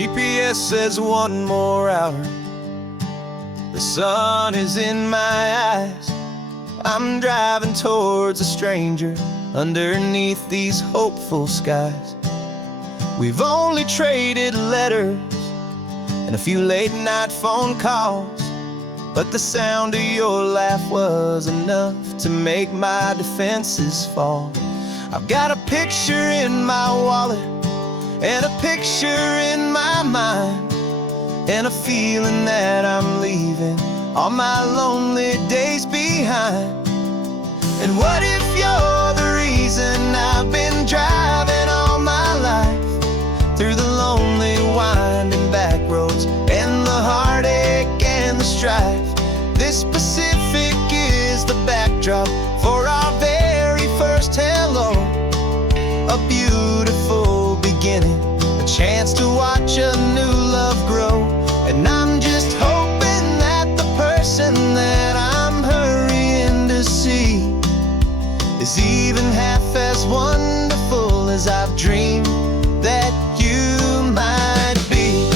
GPS says one more hour. The sun is in my eyes. I'm driving towards a stranger underneath these hopeful skies. We've only traded letters and a few late night phone calls, but the sound of your laugh was enough to make my defenses fall. I've got a picture in my wallet and a picture in my mind, and a feeling that I'm leaving all my lonely days behind. And what if you're the reason I've been driving all my life, through the lonely winding back roads and the heartache and the strife? This Pacific is the backdrop for our very first hello. A beautiful beginning, a chance to watch a new love grow. And I'm just hoping that the person that I'm hurrying to see is even half as wonderful as I've dreamed that you might be.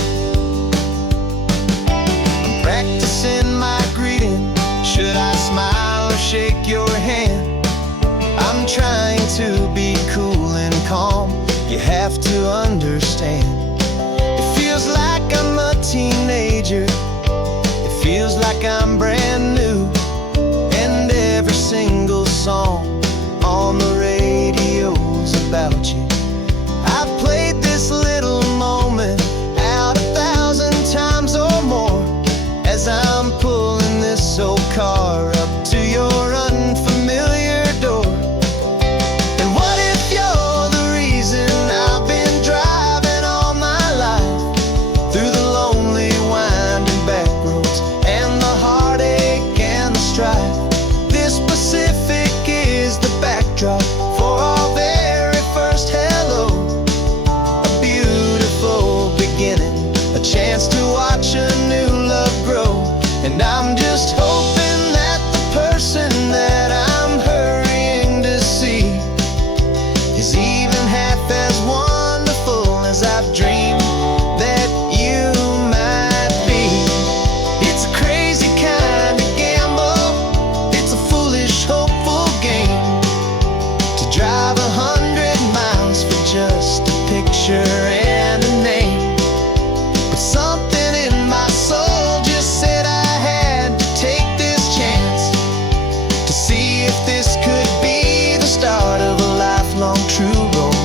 I'm practicing my greeting. Should I smile or shake your hand? I'm trying to be cool and calm. You have to understand. It feels like I'm a teenager. It feels like I'm brand new. And every single song on the radio's about you. I've played this little moment out 1,000 times or more, as I'm pulling this old car up to your unfamiliar door. And what if you're the reason I've been driving all my life, through the lonely winding back roads and the heartache and the strife? This Pacific is the backdrop for our very first hello. A beautiful beginning, a chance to watch a new love grow. And I'm just hoping that the person that I'm hurrying to see is even half as wonderful as I've dreamed that you might be. It's a crazy kind of gamble. It's a foolish, hopeful game to drive 100 miles for just a picture and a name. But something in my soul just said I had to take this chance to see if this could be the start of a lifelong true romance.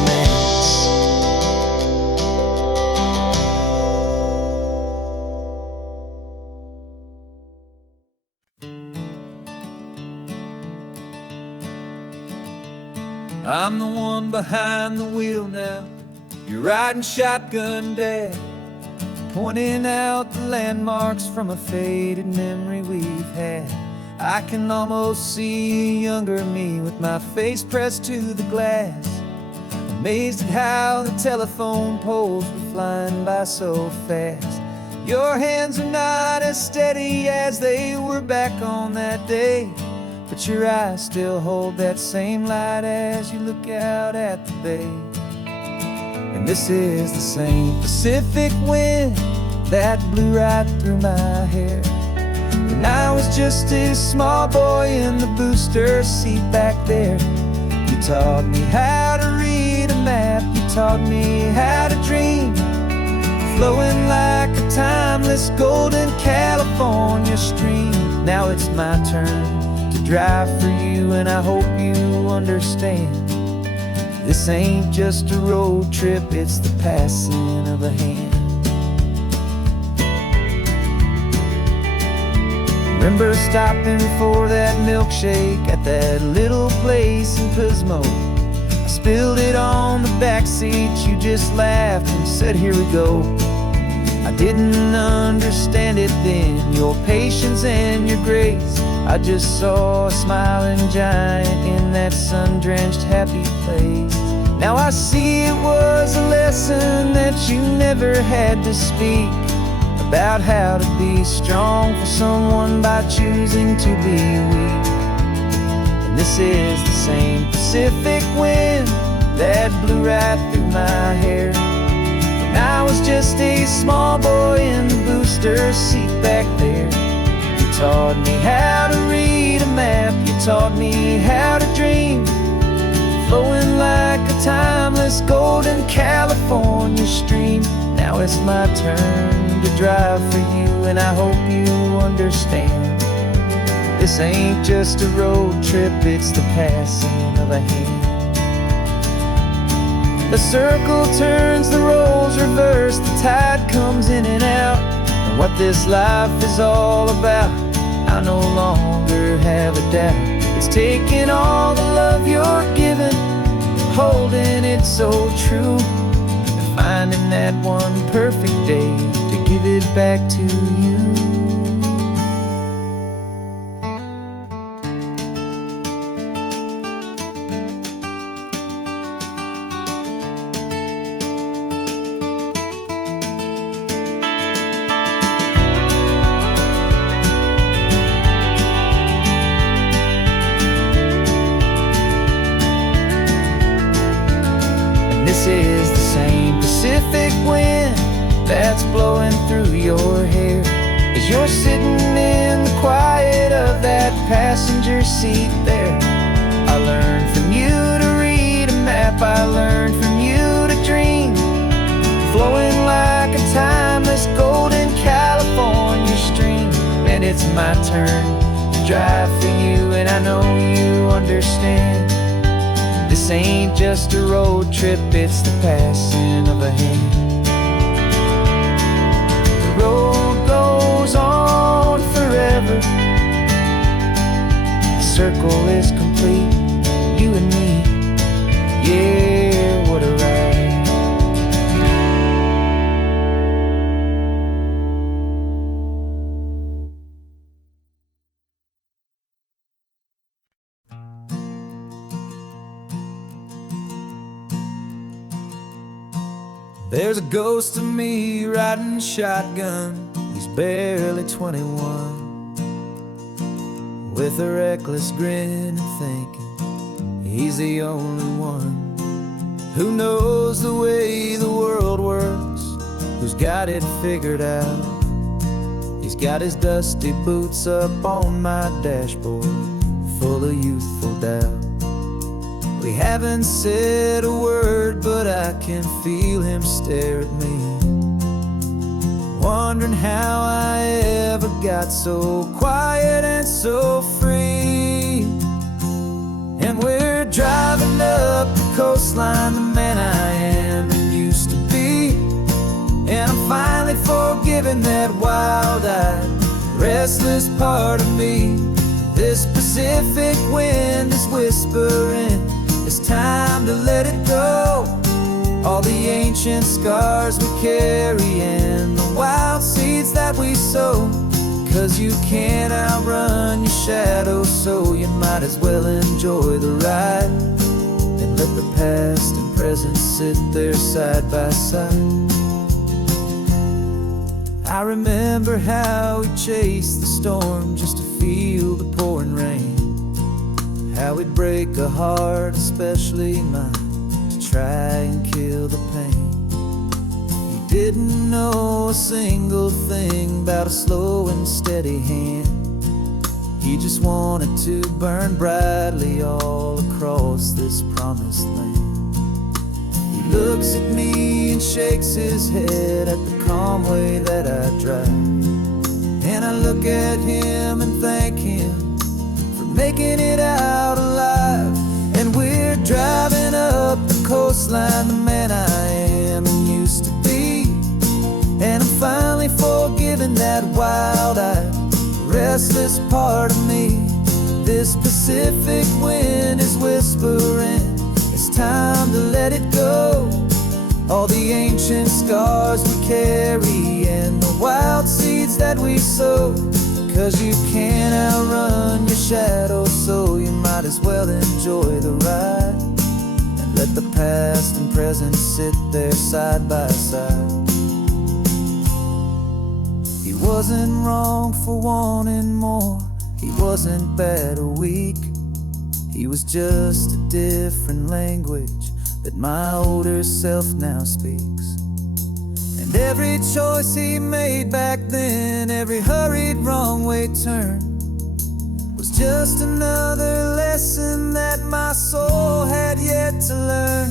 I'm the one behind the wheel now. You're riding shotgun, Dad, pointing out the landmarks from a faded memory we've had. I can almost see a younger me with my face pressed to the glass, amazed at how the telephone poles were flying by so fast. Your hands are not as steady as they were back on that day, but your eyes still hold that same light as you look out at the bay. And this is the same Pacific wind that blew right through my hair when I was just a small boy in the booster seat back there. You taught me how to read a map, you taught me how to dream, flowing like a timeless golden California stream. Now it's my turn to drive for you, and I hope you understand. This ain't just a road trip, it's the passing of a hand. Remember stopping for that milkshake at that little place in Pismo? I spilled it on the back seat, you just laughed and said, "Here we go." I didn't understand it then, your patience and your grace. I just saw a smiling giant in that sun-drenched happy place. Now I see it was a lesson that you never had to speak, about how to be strong for someone by choosing to be weak. And this is the same Pacific wind that blew right through my hair when I was just a small boy in the booster seat back there. You taught me how to read a map, you taught me how to dream, flowing like a timeless golden California stream. Now it's my turn to drive for you, and I hope you understand. This ain't just a road trip, it's the passing of a hand. The circle turns, the roles reverse, the tide comes in and out. And what this life is all about, I no longer have a doubt. It's taking all the love you're giving, holding it so true, and finding that one perfect day to give it back to you. This is the same Pacific wind that's blowing through your hair as you're sitting in the quiet of that passenger seat there. I learned from you to read a map, I learned from you to dream, flowing like a timeless golden California stream. And it's my turn to drive for you, and I know you understand. This ain't just a road trip, it's the passing of a hand. The road goes on forever, the circle is complete, you and me, yeah, what a ride. There's a ghost of me riding shotgun, he's barely 21, with a reckless grin and thinking he's the only one who knows the way the world works, who's got it figured out. He's got his dusty boots up on my dashboard, full of youthful doubt. We haven't said a word, but I can feel him stare at me, wondering how I ever got so quiet and so free. And we're driving up the coastline, the man I am and used to be, and I'm finally forgiving that wild-eyed, restless part of me. This Pacific wind is whispering, it's time to let it go. All the ancient scars we carry and the wild seeds that we sow. 'Cause you can't outrun your shadow, so you might as well enjoy the ride and let the past and present sit there side by side. I remember how we chased the storm just to feel the pouring rain, how we'd break a heart, especially mine, to try and kill the pain. You didn't know a single thing about a slow and steady hand. He just wanted to burn brightly all across this promised land. He looks at me and shakes his head at the calm way that I drive, and I look at him and thank him making it out alive. And we're driving up the coastline, the man I am and used to be, and I'm finally forgiving that wild-eyed, restless part of me. This Pacific wind is whispering, it's time to let it go. All the ancient scars we carry and the wild seeds that we sow. 'Cause you can't outrun your shadow, so you might as well enjoy the ride and let the past and present sit there side by side. He wasn't wrong for wanting more, he wasn't bad or weak. He was just a different language that my older self now speaks. Every choice he made back then, every hurried wrong way turn, was just another lesson that my soul had yet to learn.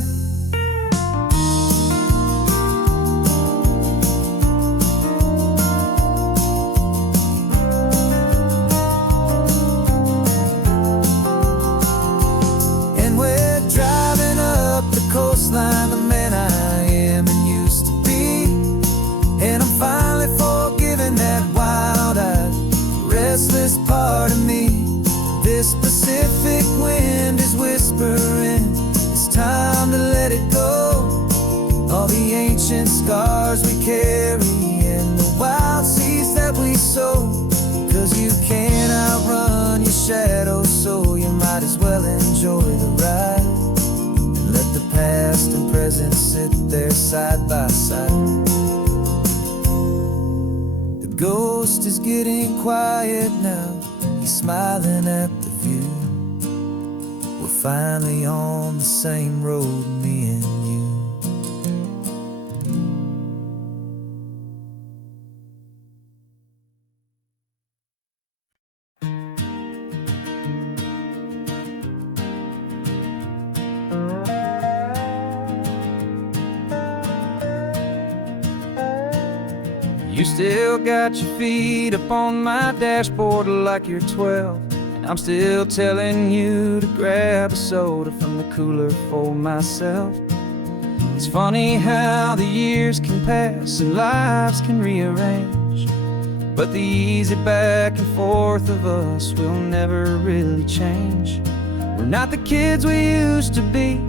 And we're driving up the coastline, the man I am and used to be, and I'm finally forgiving that wild-eyed, restless part of me. This Pacific wind is whispering, it's time to let it go. All the ancient scars we carry and the wild seeds that we sow. 'Cause you can't outrun your shadow, so you might as well enjoy the ride. And let the past and present sit there side by side. The ghost is getting quiet now, he's smiling at the view. We're finally on the same road, me and you. You still got your feet up on my dashboard like you're 12, and I'm still telling you to grab a soda from the cooler for myself. It's funny how the years can pass and lives can rearrange, but the easy back and forth of us will never really change. We're not the kids we used to be,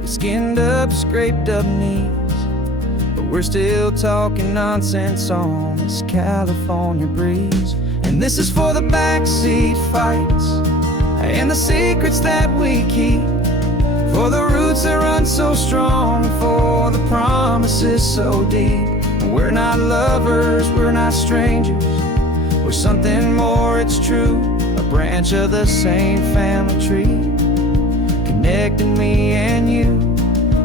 with skinned up, scraped up knees, but we're still talking nonsense on this California breeze. And this is for the backseat fights and the secrets that we keep, for the roots that run so strong, for the promises so deep. We're not lovers, we're not strangers, we're something more, it's true. A branch of the same family tree, connecting me and you.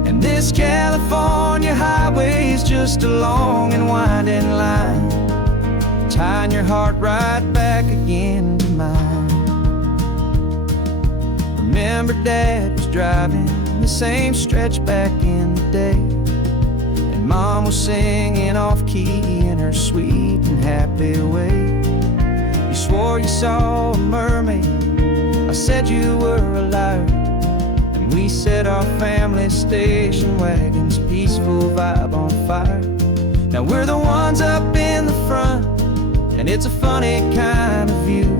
And this California highway is just a long and winding line, tying your heart right back again to mine. Remember Dad was driving the same stretch back in the day, and Mom was singing off-key in her sweet and happy way. You swore you saw a mermaid, I said you were a liar, and we set our family station wagon's peaceful vibe on fire. Now we're the ones up in the front, and it's a funny kind of view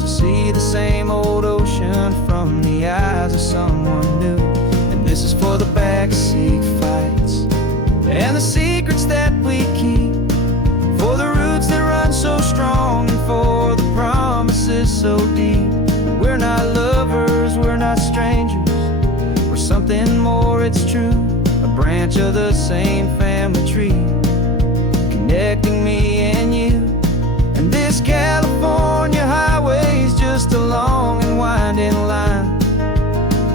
to see the same old ocean from the eyes of someone new. And this is for the backseat fights and the secrets that we keep, for the roots that run so strong and for the promises so deep. We're not lovers, we're not strangers, we're something more, it's true. A branch of the same family tree, connecting me and you. And this California highway is just a long and winding line,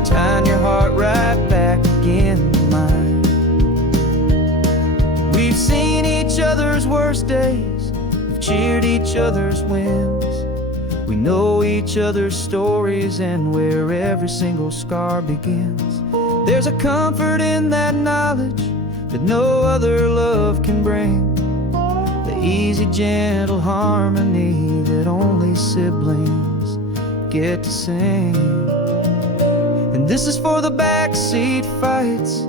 tying your heart right back again to mine. We've seen each other's worst days, we've cheered each other's wins, we know each other's stories and where every single scar begins. There's a comfort in that knowledge that no other love can bring, the easy, gentle harmony that only siblings get to sing. And this is for the backseat fights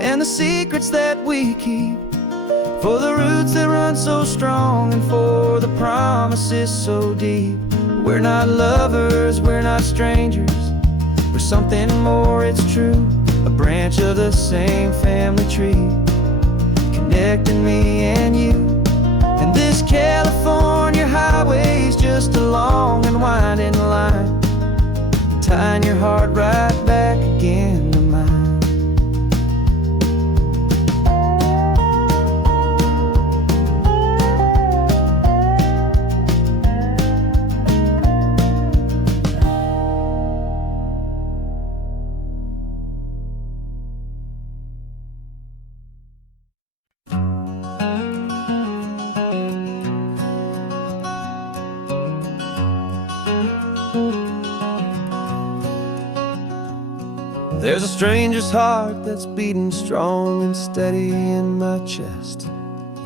and the secrets that we keep, for the roots that run so strong and for the promises so deep. We're not lovers, we're not strangers, we're something more, it's true. A branch of the same family tree, connecting me and you. And this California highway is just a long and winding line, tying your heart right back again to mine. There's a stranger's heart that's beating strong and steady in my chest.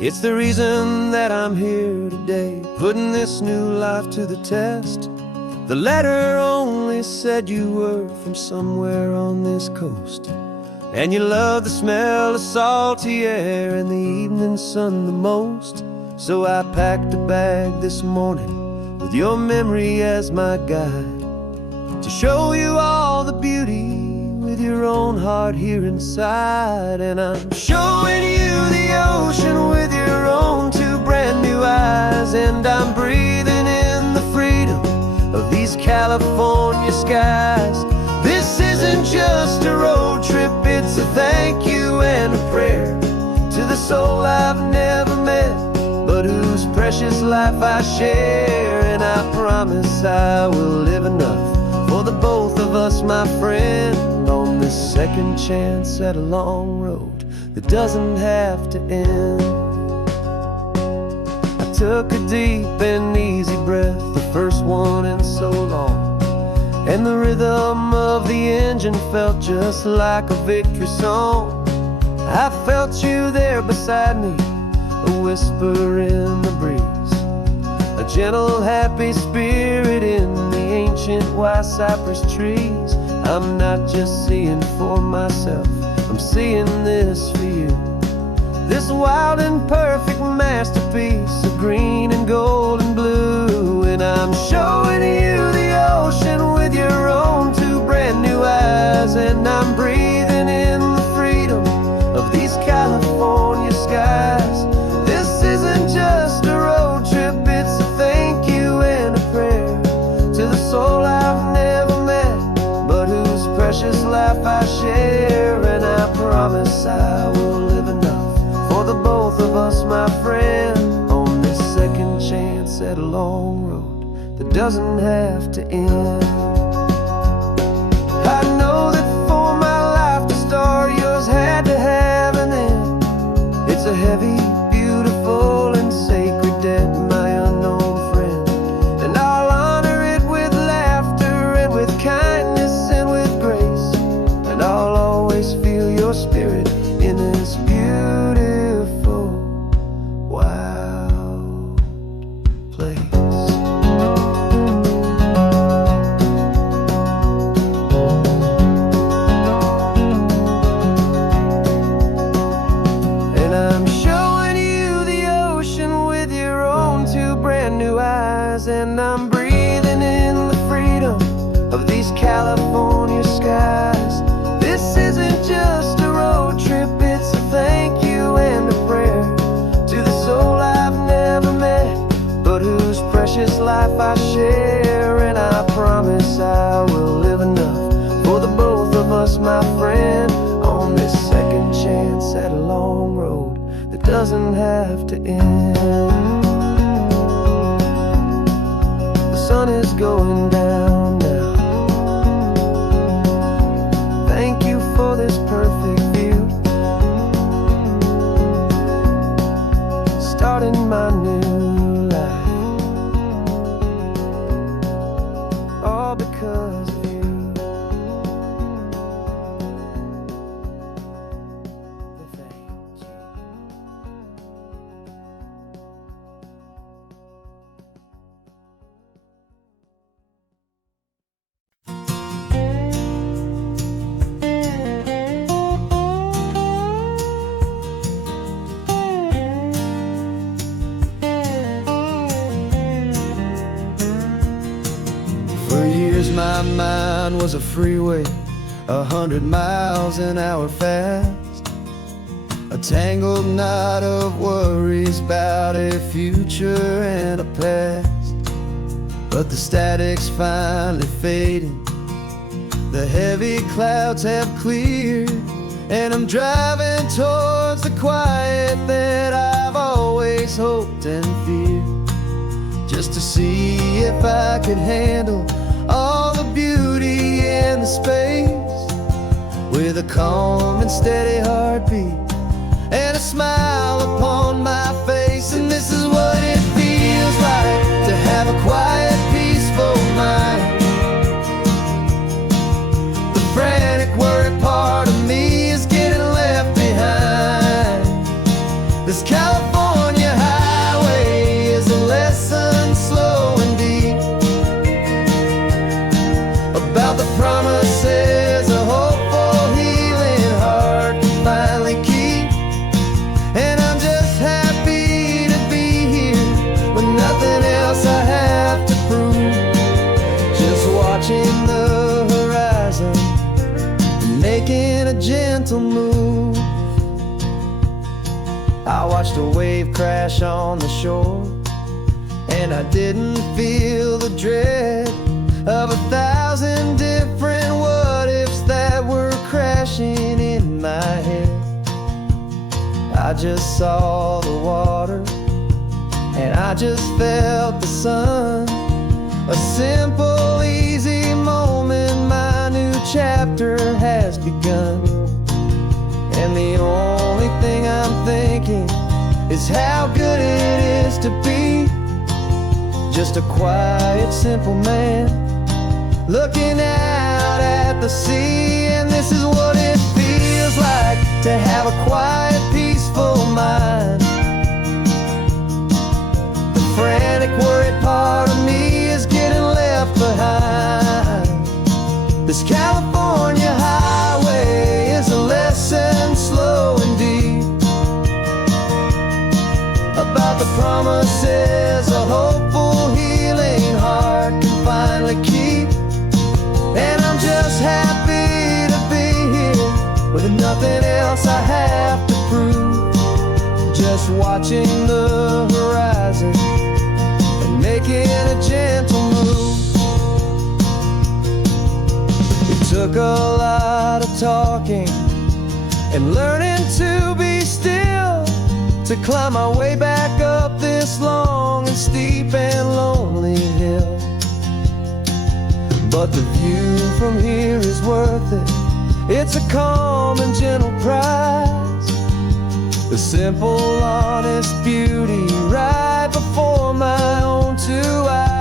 It's the reason that I'm here today, putting this new life to the test. The letter only said you were from somewhere on this coast, and you love the smell of salty air and the evening sun the most. So I packed a bag this morning with your memory as my guide, to show you all the beauty with your own heart here inside. And I'm showing you the ocean with your own two brand new eyes, and I'm breathing in the freedom of these California skies. This isn't just a road trip, it's a thank you and a prayer to the soul I've never met, but whose precious life I share. And I promise I will live enough for the both of us, my friend, on this second chance at a long road that doesn't have to end. I took a deep and easy breath, the first one in so long, and the rhythm of the engine felt just like a victory song. I felt you there beside me, a whisper in the breeze, a gentle happy spirit in the ancient white cypress trees. I'm not just seeing for myself, I'm seeing this for you, this wild and perfect masterpiece of green and gold and blue. And I'm showing you the ocean with your own two brand new eyes, and I'm breathing in the freedom of these California skies. This isn't just a road trip, it's a thank you and a prayer to the soul I've never met, but whose precious life I share. And I promise I will live enough for the both of us, my friend, on this second chance at a long road that doesn't have to end. I know that for my life to start, yours had to have an end. It's a heavy, beautiful, and sacred debt, my unknown friend, and I'll honor it with laughter and with kindness and with grace, and I'll always feel your spirit in this beautiful, wild place. And I'm showing you the ocean with your own two brand new eyes, and I'm breathing in the freedom of these California skies. This isn't just a road trip, it's a thank you and a prayer to the soul I've never met, but whose precious life I share. And I promise I will live enough for the both of us, my friend, on this second chance at a long road that doesn't have to end. The sun is going down now. Thank you for this perfect view, starting my new life, all because of you. Thank you. For years my mind was a freeway, 100 miles an hour fast, a tangled knot of worries about a future and a past. But the static's finally fading, the heavy clouds have cleared, and I'm driving towards the quiet that I've always hoped and feared, just to see if I could handle all the beauty and the space, with a calm and steady heartbeat and a smile upon my face. And this is what it feels like to have a quiet, peaceful mind. The frantic world making a gentle move. I watched a wave crash on the shore, and I didn't feel the dread of 1,000 different what-ifs that were crashing in my head. I just saw the water, and I just felt the sun. A simple, easy moment, my new chapter has begun. And the only thing I'm thinking is how good it is to be just a quiet, simple man looking out at the sea. And this is what it feels like to have a quiet, peaceful mind. The frantic, worried part of me is getting left behind. This California highway is a lesson, slow and deep, about the promises a hopeful, healing heart can finally keep. And I'm just happy to be here with nothing else I have to prove, just watching the horizon and making a gentle move. It took a lot of talking and learning to be still to climb my way back up this long and steep and lonely hill. But the view from here is worth it. It's a calm and gentle prize, the simple, honest beauty right before my own two eyes.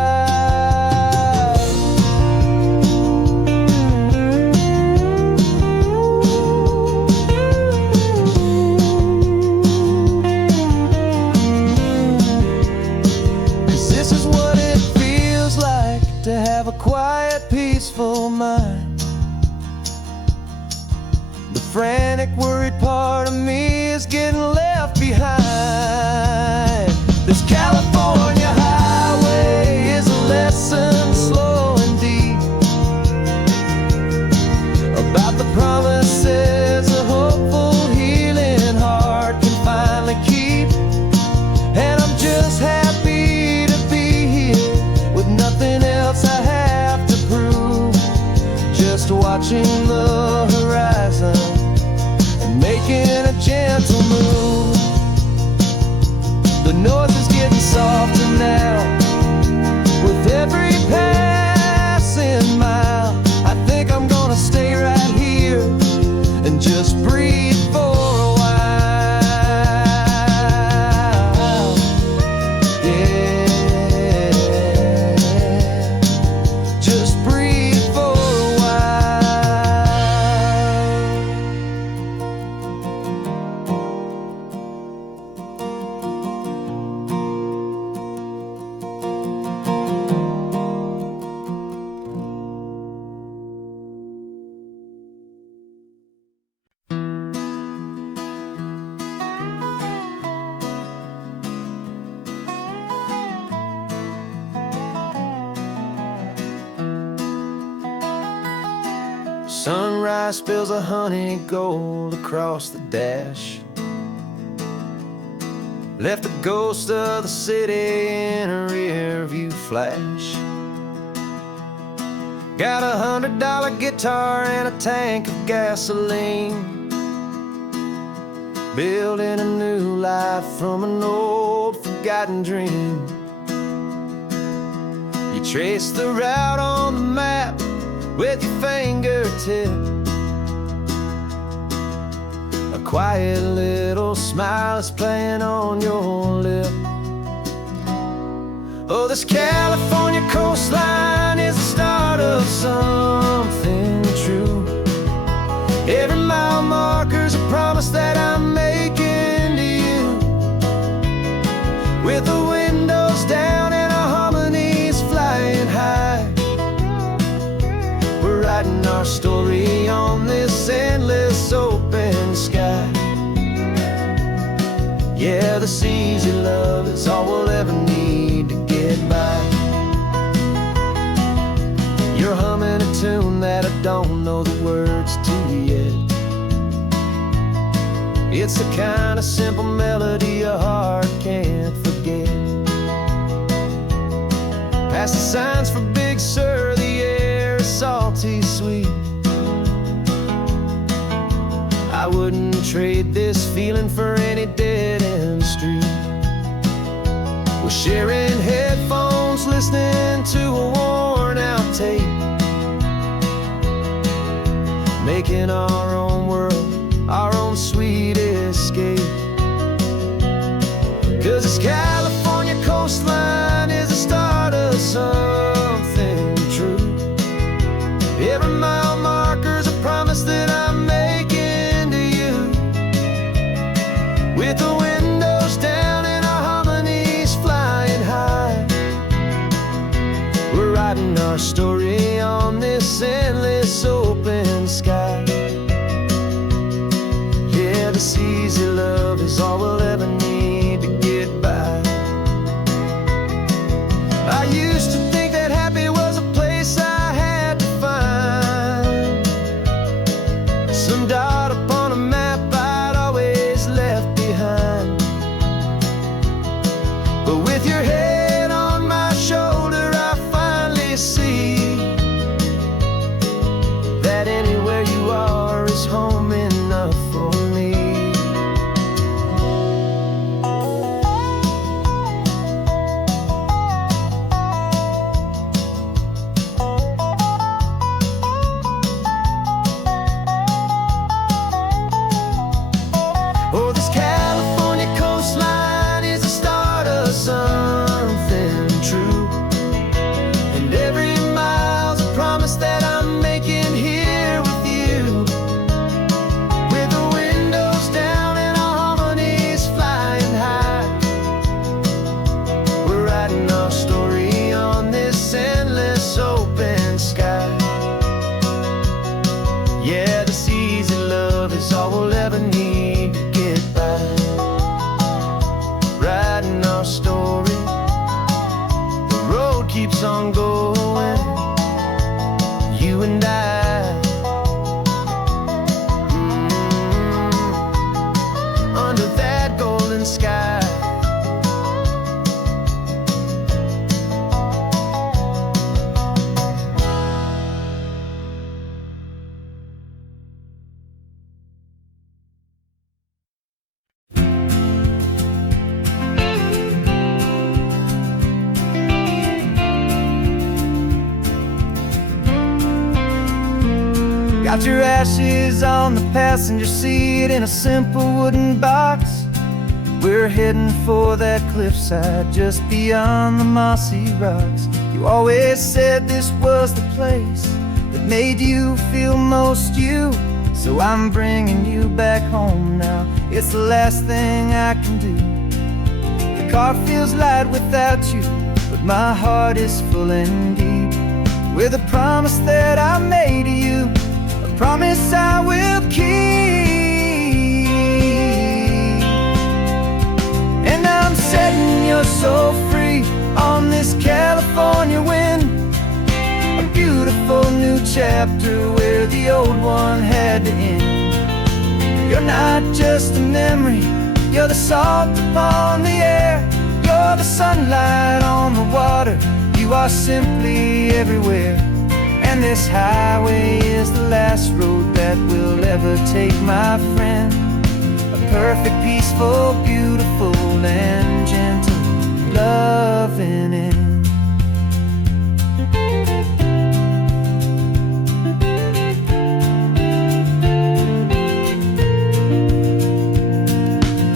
'Cause this is what it feels like to have a quiet, peaceful mind. The frantic, worried part of me is getting left behind. This California highway is a lesson, slow and deep, about the promises a hopeful, healing heart can finally keep. And I'm just happy to be here with nothing else I have to prove, just watching the horizon and making a gentle move. The noise is getting softer now with every passing mile. I think I'm gonna stay right here and just breathe for a while. Yeah, just breathe for a while. Sunrise spills a honey gold across the dash, left the ghost of the city in a rear view flash. Got a $100 guitar and a tank of gasoline, building a new life from an old forgotten dream. You trace the route on the map with your fingertip, a quiet little smile is playing on your lip. Oh, this California coastline is the start of something true. Every mile marker's a promise that I'm making to you, with the windows down and our harmonies flying high. We're writing our story on this endless open sky. Yeah, this easy love is all we'll ever need to get by. You're humming a tune that I don't know the words to yet, It's the kind of simple melody a heart can't forget. Past the signs for Big Sur, the air is salty sweet. I wouldn't trade this feeling for any dead-end street. We're sharing headphones, listening to a worn-out tape, making our own world, our own sweet escape. 'Cause this California coastline is the start of something true. Every mile marker's a promise that I'm making to you. With the windows down and our harmonies flying high, we're writing our story on this endless open sky. Yeah, this easy love is all we'll ever need to get by. I used to think that happy was a place I had to find, some dot upon a map I'd always left behind. But with your head on my shoulder, I finally see that anywhere you are is home enough for me. Oh, this California coastline is the start of something true. And every mile's a promise that I'm making here with you. With the windows down and our harmonies flying high, we're writing our story on this endless open sky. Yeah, this easy love is all we'll ever need to get by. Writing our story, the road keeps on going, you and I. Under that golden sky. Got your ashes on the passenger seat in a simple wooden box. We're heading for that cliffside just beyond the mossy rocks. You always said this was the place that made you feel most you. So I'm bringing you back home now. It's the last thing I can do. The car feels light without you, but my heart is full and deep with a promise that I made to you, a promise I will keep. And I'm setting your soul free on this California wind, a beautiful new chapter where the old one had to end. You're not just a memory, you're the salt upon the air, you're the sunlight on the water, you are simply everywhere. And this highway is the last road that we'll ever take, my friend. A perfect, peaceful, beautiful, and gentle loving end.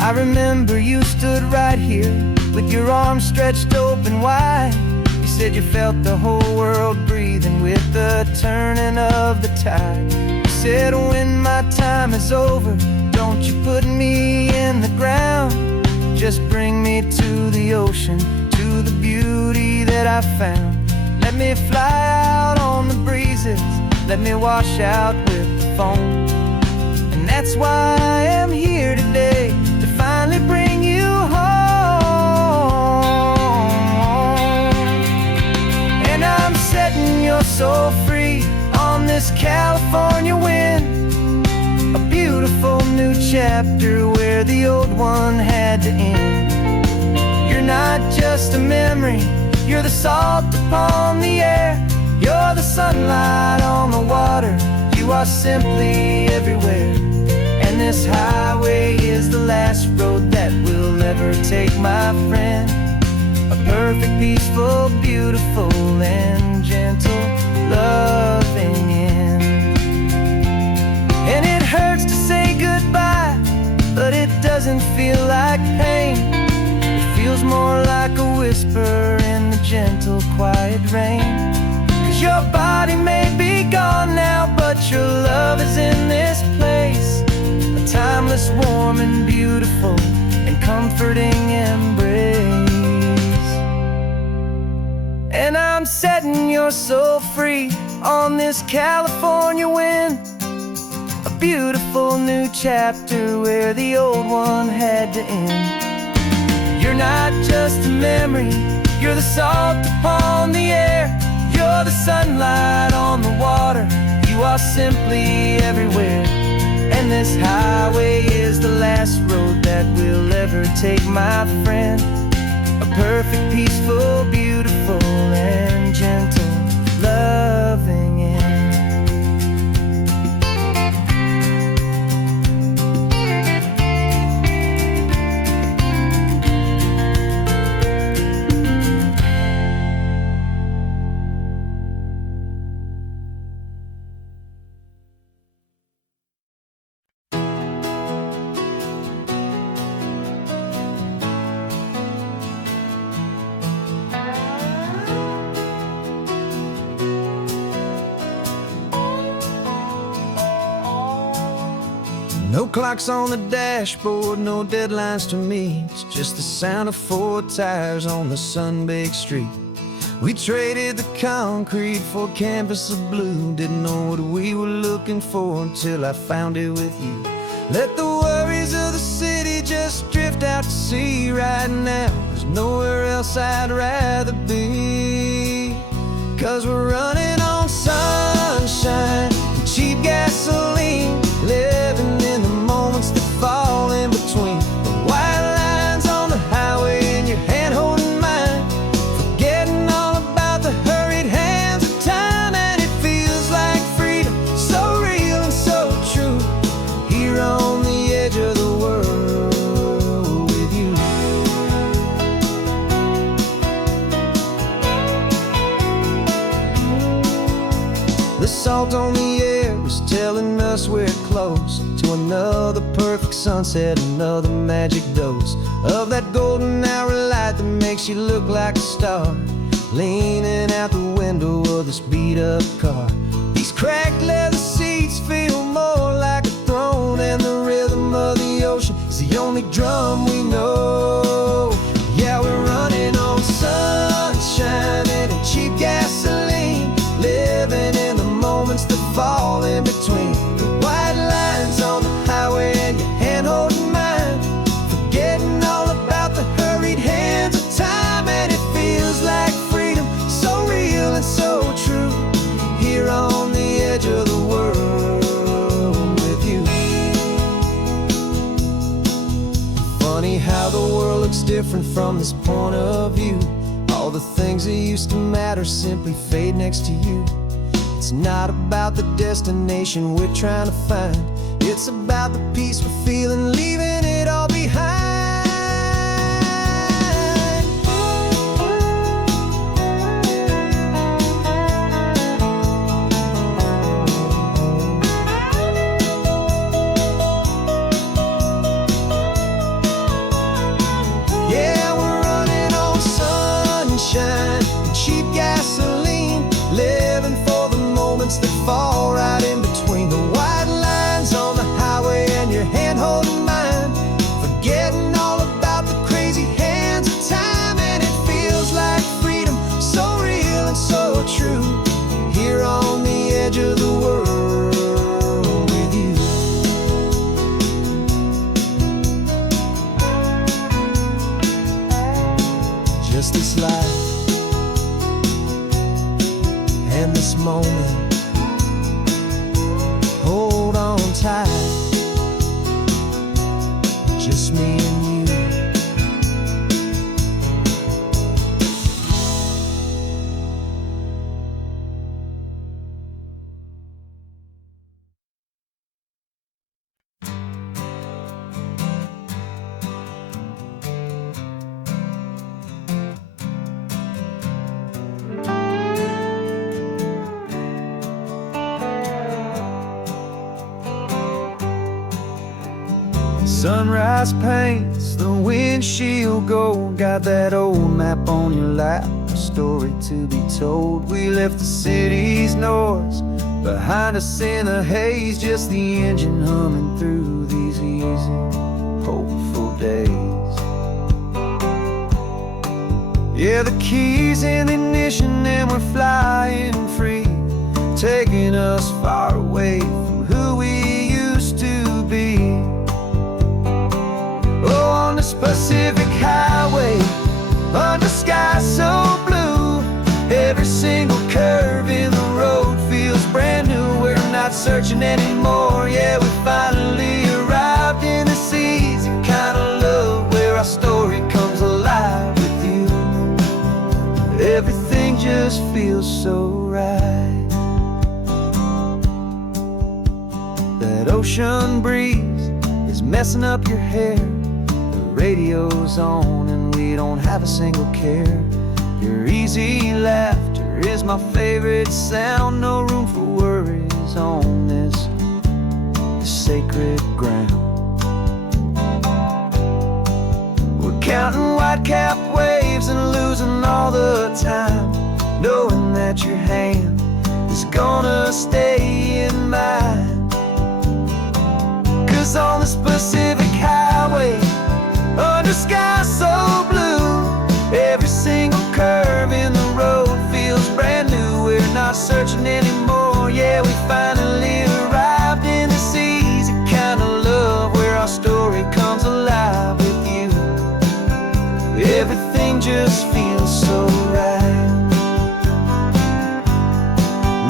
I remember you stood right here with your arms stretched open wide. You said you felt the whole world breathing with the turning of the tide. You said when my time is over, don't you put me in the ground, just bring me to the ocean, to the beauty that I found. Let me fly out on the breezes, let me wash out with the foam. And that's why I am here today, to finally bring you home. And I'm setting your soul free on this California wind, a beautiful new chapter where the old one had to end. You're not just a memory, you're the salt upon the air. You're the sunlight on the water, you are simply everywhere. And this highway is the last road that will ever take, my friend. A perfect, peaceful, beautiful, and gentle, loving end. And it hurts to say goodbye, but it doesn't feel like pain. It feels more like a whisper in the gentle, quiet rain. 'Cause your body may be gone now, but your love is in this place. A timeless, warm, and beautiful, and comforting embrace. And I'm setting your soul free on this California wind. A beautiful new chapter where the old one had to end. You're not just a memory, you're the salt upon the air. You're the sunlight on the water, you are simply everywhere. And this highway is the last road that we'll ever take, my friend. A perfect, peaceful, beautiful, and gentle, loving end. No clocks on the dashboard, no deadlines to me. It's just the sound of 4 tires on the sun-baked street. We traded the concrete for a canvas of blue. Didn't know what we were looking for until I found it with you. Let the worries of the city just drift out to sea. Right now, there's nowhere else I'd rather be. 'Cause we're running on sunshine and cheap gasoline, living in the moments that fall in between. The white lines on the highway and your hand holding mine, forgetting all about the hurried hands of time. And it feels like freedom, so real and so true, here on the edge of the world with you. The salt on the air is telling us we're close to another perfect sunset, another magic dose of that golden hour light that makes you look like a star, leaning out the window of this beat-up car. These cracked leather seats feel more like a throne, and the rhythm of the ocean is the only drum we know. Yeah, we're running on sunshine and cheap gasoline, living in the moments that fall in between. The white lines on the highway and your hand holding mine, forgetting all about the hurried hands of time. And it feels like freedom, so real and so true, here on the edge of the world with you. Funny how the world looks different from this point of view. All the things that used to matter simply fade next to you. It's not about the destination we're trying to find, it's about the peace we're feeling, leaving it all behind. Yeah, we're running on sunshine and cheap gasoline, living for the moments that fall right in between. The white lines on the highway and your hand holding mine, just me and you. Sunrise paints the windshield gold. Got that old map on your lap, a story to be told. We left the city's noise behind us in the haze, just the engine humming through these easy, hopeful days. Yeah, the keys in the ignition and we're flying free, taking us far away from who we used to be. Oh, on this Pacific highway, under sky so blue, every single curve in the road feels brand new. We're not searching anymore, yeah, we finally arrived in this easy kind of love where our story comes alive with you. Everything just feels so right. That ocean breeze is messing up your hair, radio's on and we don't have a single care. Your easy laughter is my favorite sound. No room for worries on this sacred ground. We're counting white-capped waves and losing all the time, knowing that your hand is gonna stay in mine. 'Cause on this Pacific highway, under sky so blue, every single curve in the road feels brand new. We're not searching anymore, yeah, we finally arrived in this easy kind of love where our story comes alive with you. Everything just feels so right.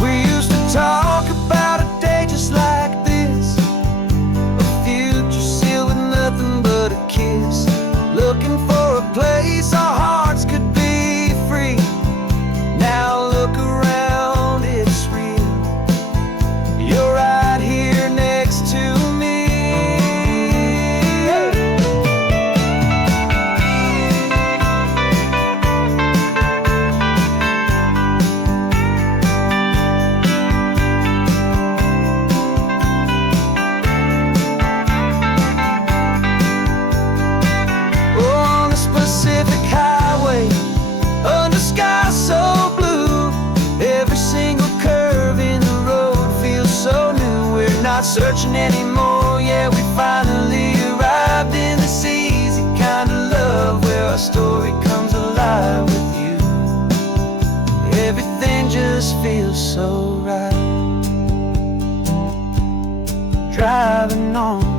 We used to talk about a day just like this, a future sealed with nothing but a kiss, looking for a place our hearts could be free. Now look around, it's real. You're right here next to me. Pacific highway, under sky so blue, every single curve in the road feels so new. We're not searching anymore, yeah, we finally arrived in this easy kind of love where our story comes alive with you. Everything just feels so right. Driving on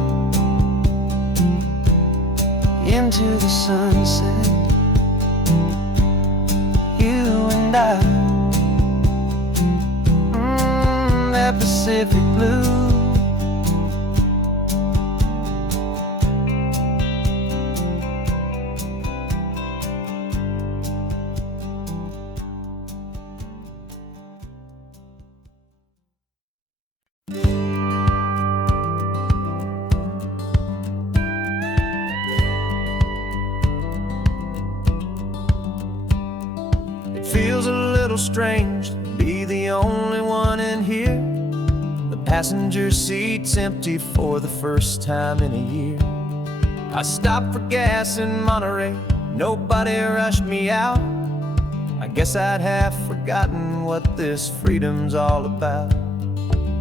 into the sunset, you and I, that Pacific blue. Feels a little strange to be the only one in here. The passenger seat's empty for the first time in a year. I stopped for gas in Monterey, nobody rushed me out. I guess I'd half forgotten what this freedom's all about.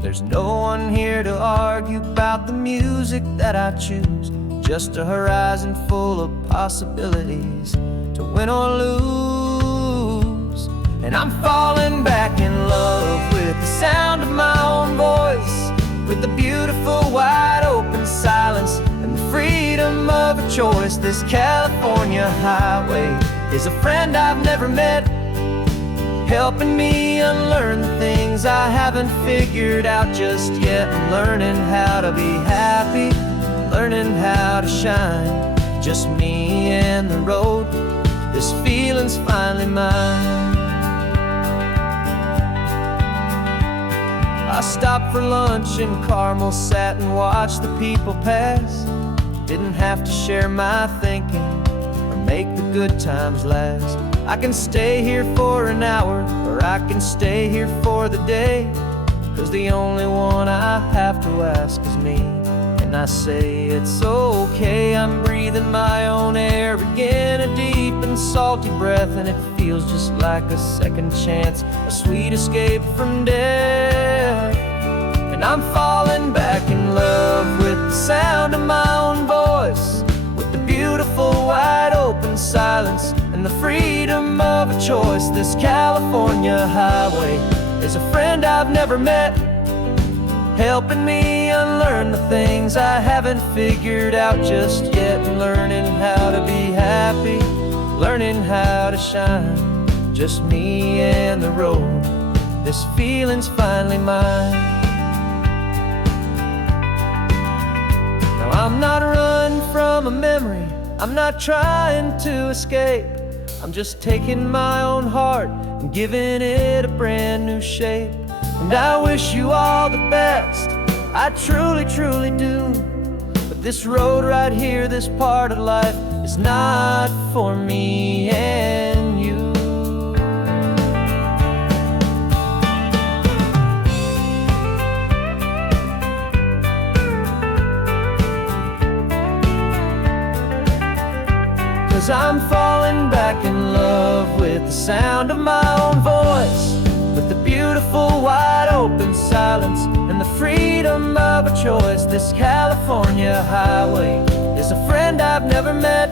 There's no one here to argue about the music that I choose, just a horizon full of possibilities to win or lose. And I'm falling back in love with the sound of my own voice, with the beautiful wide open silence and the freedom of a choice. This California highway is a friend I've never met, helping me unlearn the things I haven't figured out just yet. I'm learning how to be happy, learning how how to shine. Just me and the road, this feeling's finally mine. I stopped for lunch in Carmel, sat and watched the people pass. Didn't have to share my thinking or make the good times last. I can stay here for an hour, or I can stay here for the day, 'cause the only one I have to ask is me. And I say it's okay, I'm breathing my own air again, a deep and salty breath, and it feels just like a second chance, a sweet escape from death. And I'm falling back in love with the sound of my own voice, with the beautiful wide open silence and the freedom of a choice. This California highway is a friend I've never met, helping me unlearn the things I haven't figured out just yet, and learning how to be happy, learning how to shine. Just me and the road, this feeling's finally mine. Now I'm not running from a memory, I'm not trying to escape. I'm just taking my own heart and giving it a brand new shape. And I wish you all the best, I truly, truly do. But this road right here, this part of life, is not for me and you. 'Cause I'm falling back in love with the sound of my own voice, with the beautiful wide open silence and the freedom of a choice. This California highway is a friend I've never met,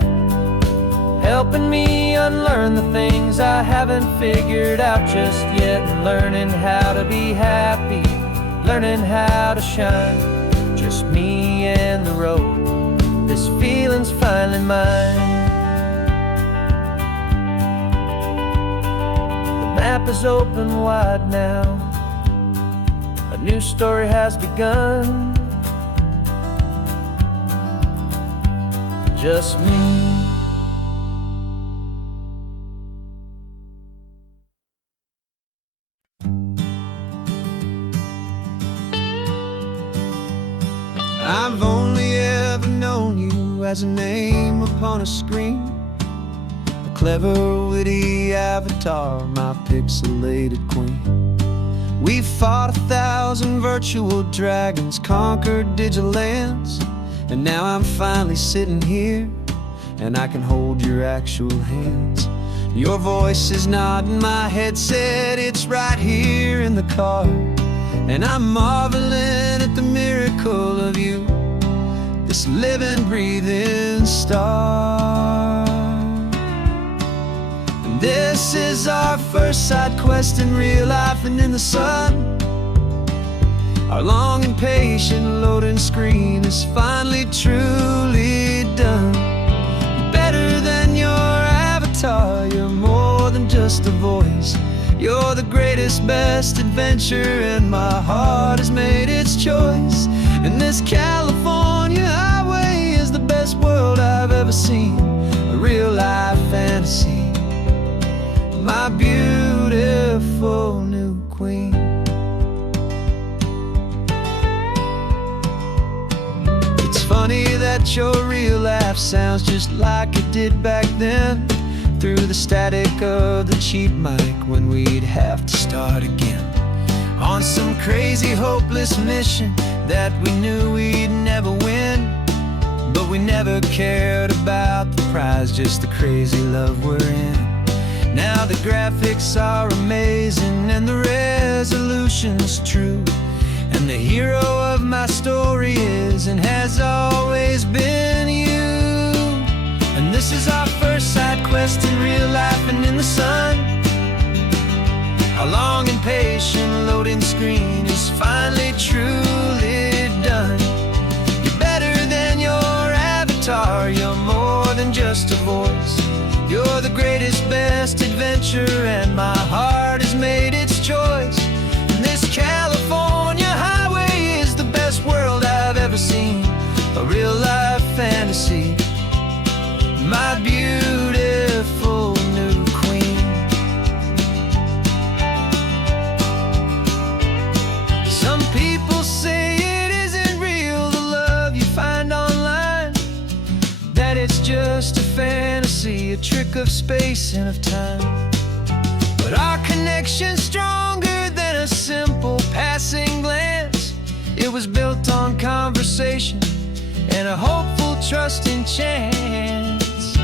helping me unlearn the things I haven't figured out just yet, and learning how to be happy, learning how to shine. Just me and the road, this feeling's finally mine. The map is open wide now, a new story has begun. Just me. I've only ever known you as a name upon a screen, a clever, witty avatar, my pixelated queen. We fought 1,000 virtual dragons, conquered digital lands, and now I'm finally sitting here, and I can hold your actual hands. Your voice is not in my headset, it's right here in the car, and I'm marveling at the miracle of you, this living, breathing star. And this is our first side quest in real life and in the sun. Our long and patient loading screen is finally truly done. Better than your avatar, you're more than just a voice. You're the greatest, best adventure, and my heart has made its choice. And this California highway is the best world I've ever seen, a real life fantasy, my beautiful new queen. It's funny that your real laugh sounds just like it did back then, through the static of the cheap mic when we'd have to start again, on some crazy hopeless mission that we knew we'd never win. But we never cared about the prize, just the crazy love we're in. Now the graphics are amazing and the resolution's true, and the hero of my story is and has always been you. And this is our first side quest in real life and in the sun. Our long and patient loading screen is finally truly done. You're better than your avatar, you're more than just a voice. You're the greatest, best adventure, and my heart has made its choice. And this California highway is the best world I've ever seen, a real life fantasy, my beautiful new queen. Some people say it isn't real, the love you find online, that it's just a fantasy, a trick of space and of time. But our connection's stronger than a simple passing glance. It was built on conversation and a hopeful, trusting chance.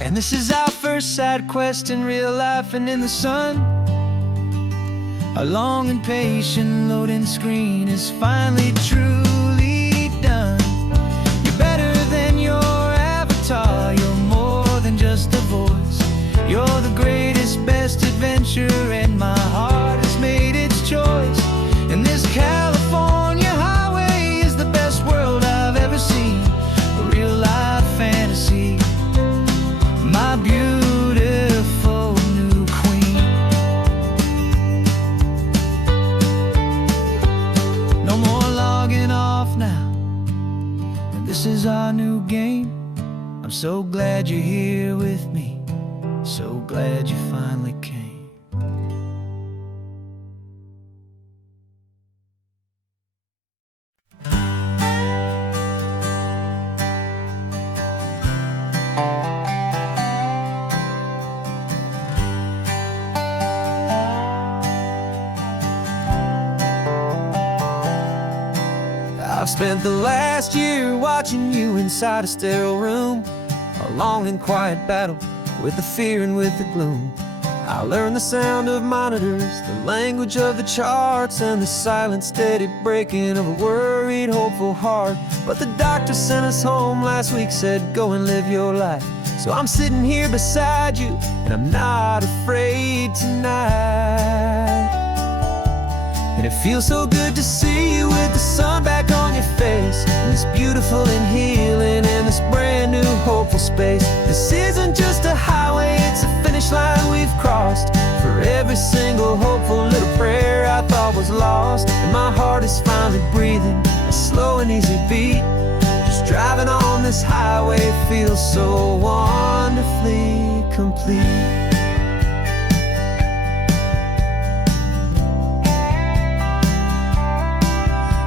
And this is our first side quest in real life and in the sun. A long and patient loading screen is finally truly done. You're better than your avatar, you're more than just a voice. You're the greatest, best adventure, and my heart has made its choice. And this California highway is the best world I've ever seen, a real life fantasy, my beautiful new queen. No more logging off now, and this is our new game. I'm so glad you're here with me, so glad you finally came. I've spent the last year watching you inside a sterile room, a long and quiet battle with the fear and with the gloom. I learned the sound of monitors, the language of the charts, and the silent, steady breaking of a worried, hopeful heart. But the doctor sent us home last week, said go and live your life. So I'm sitting here beside you, and I'm not afraid tonight. And it feels so good to see you with the sun back on your face, and this beautiful and healing in this brand new hopeful space. This isn't just a highway, it's a finish line we've crossed. For every single hopeful little prayer I thought was lost, and my heart is finally breathing a slow and easy beat. Just driving on this highway feels so wonderfully complete.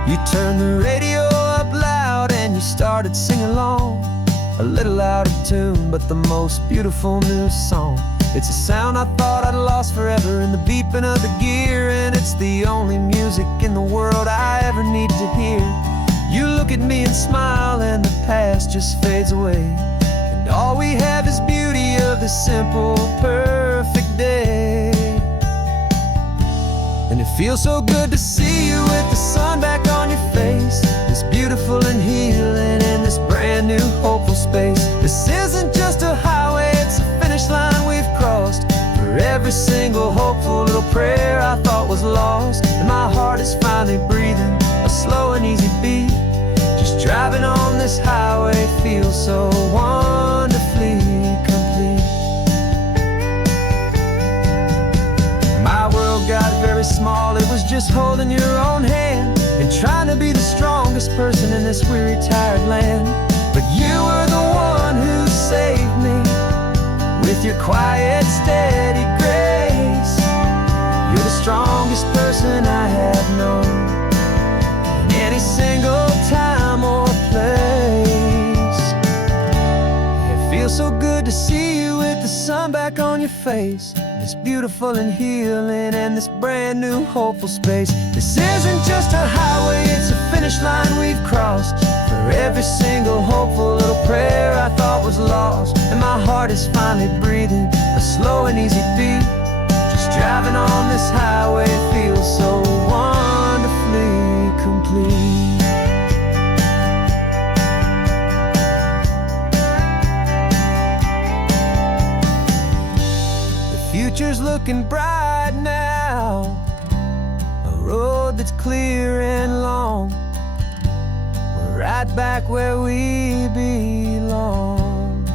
You turned the radio up loud and you started singing along, a little out of tune, but the most beautiful new song. It's a sound I thought I'd lost forever in the beeping of the gear, and it's the only music in the world I ever need to hear. You look at me and smile, and the past just fades away, and all we have is beauty of this simple, perfect day. And it feels so good to see you with the sun back on your face, this beautiful and healing in this brand new hopeful space. This isn't just a highway, it's a finish line we've crossed. For every single hopeful little prayer I thought was lost, and my heart is finally breathing a slow and easy beat. Just driving on this highway feels so wonderfully complete. My world got very small, it was just holding your own hand and trying to be the strongest person in this weary, tired land. But you were the one who saved me with your quiet, steady grace. You're the strongest person I have known in any single time or place. It feels so good to see you with the sun back on your face, this beautiful and healing and this brand new hopeful space. This isn't just a highway, it's a finish line we've crossed. For every single hopeful little prayer I thought was lost, and my heart is finally breathing a slow and easy beat. Just driving on this highway feels so wonderfully complete. Future's looking bright now, a road that's clear and long. We're right back where we belong,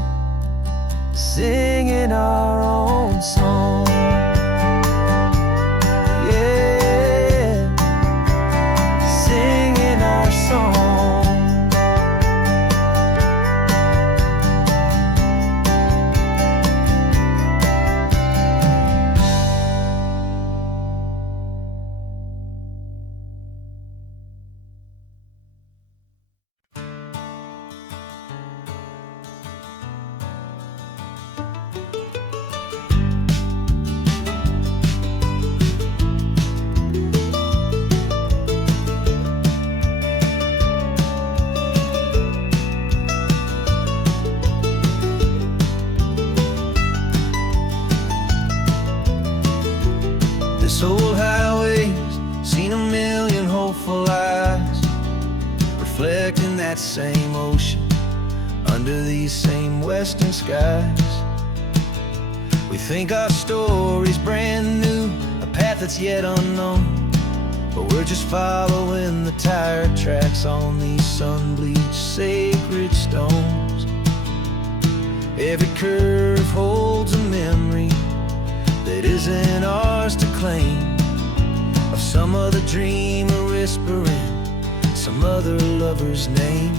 singing our own song. Yeah, singing our song. reflecting that same ocean under these same western skies. We think our story's brand new, a path that's yet unknown, but we're just following the tire tracks on these sun-bleached sacred stones. Every curve holds a memory that isn't ours to claim, of some other dreamer whispering some other lover's name.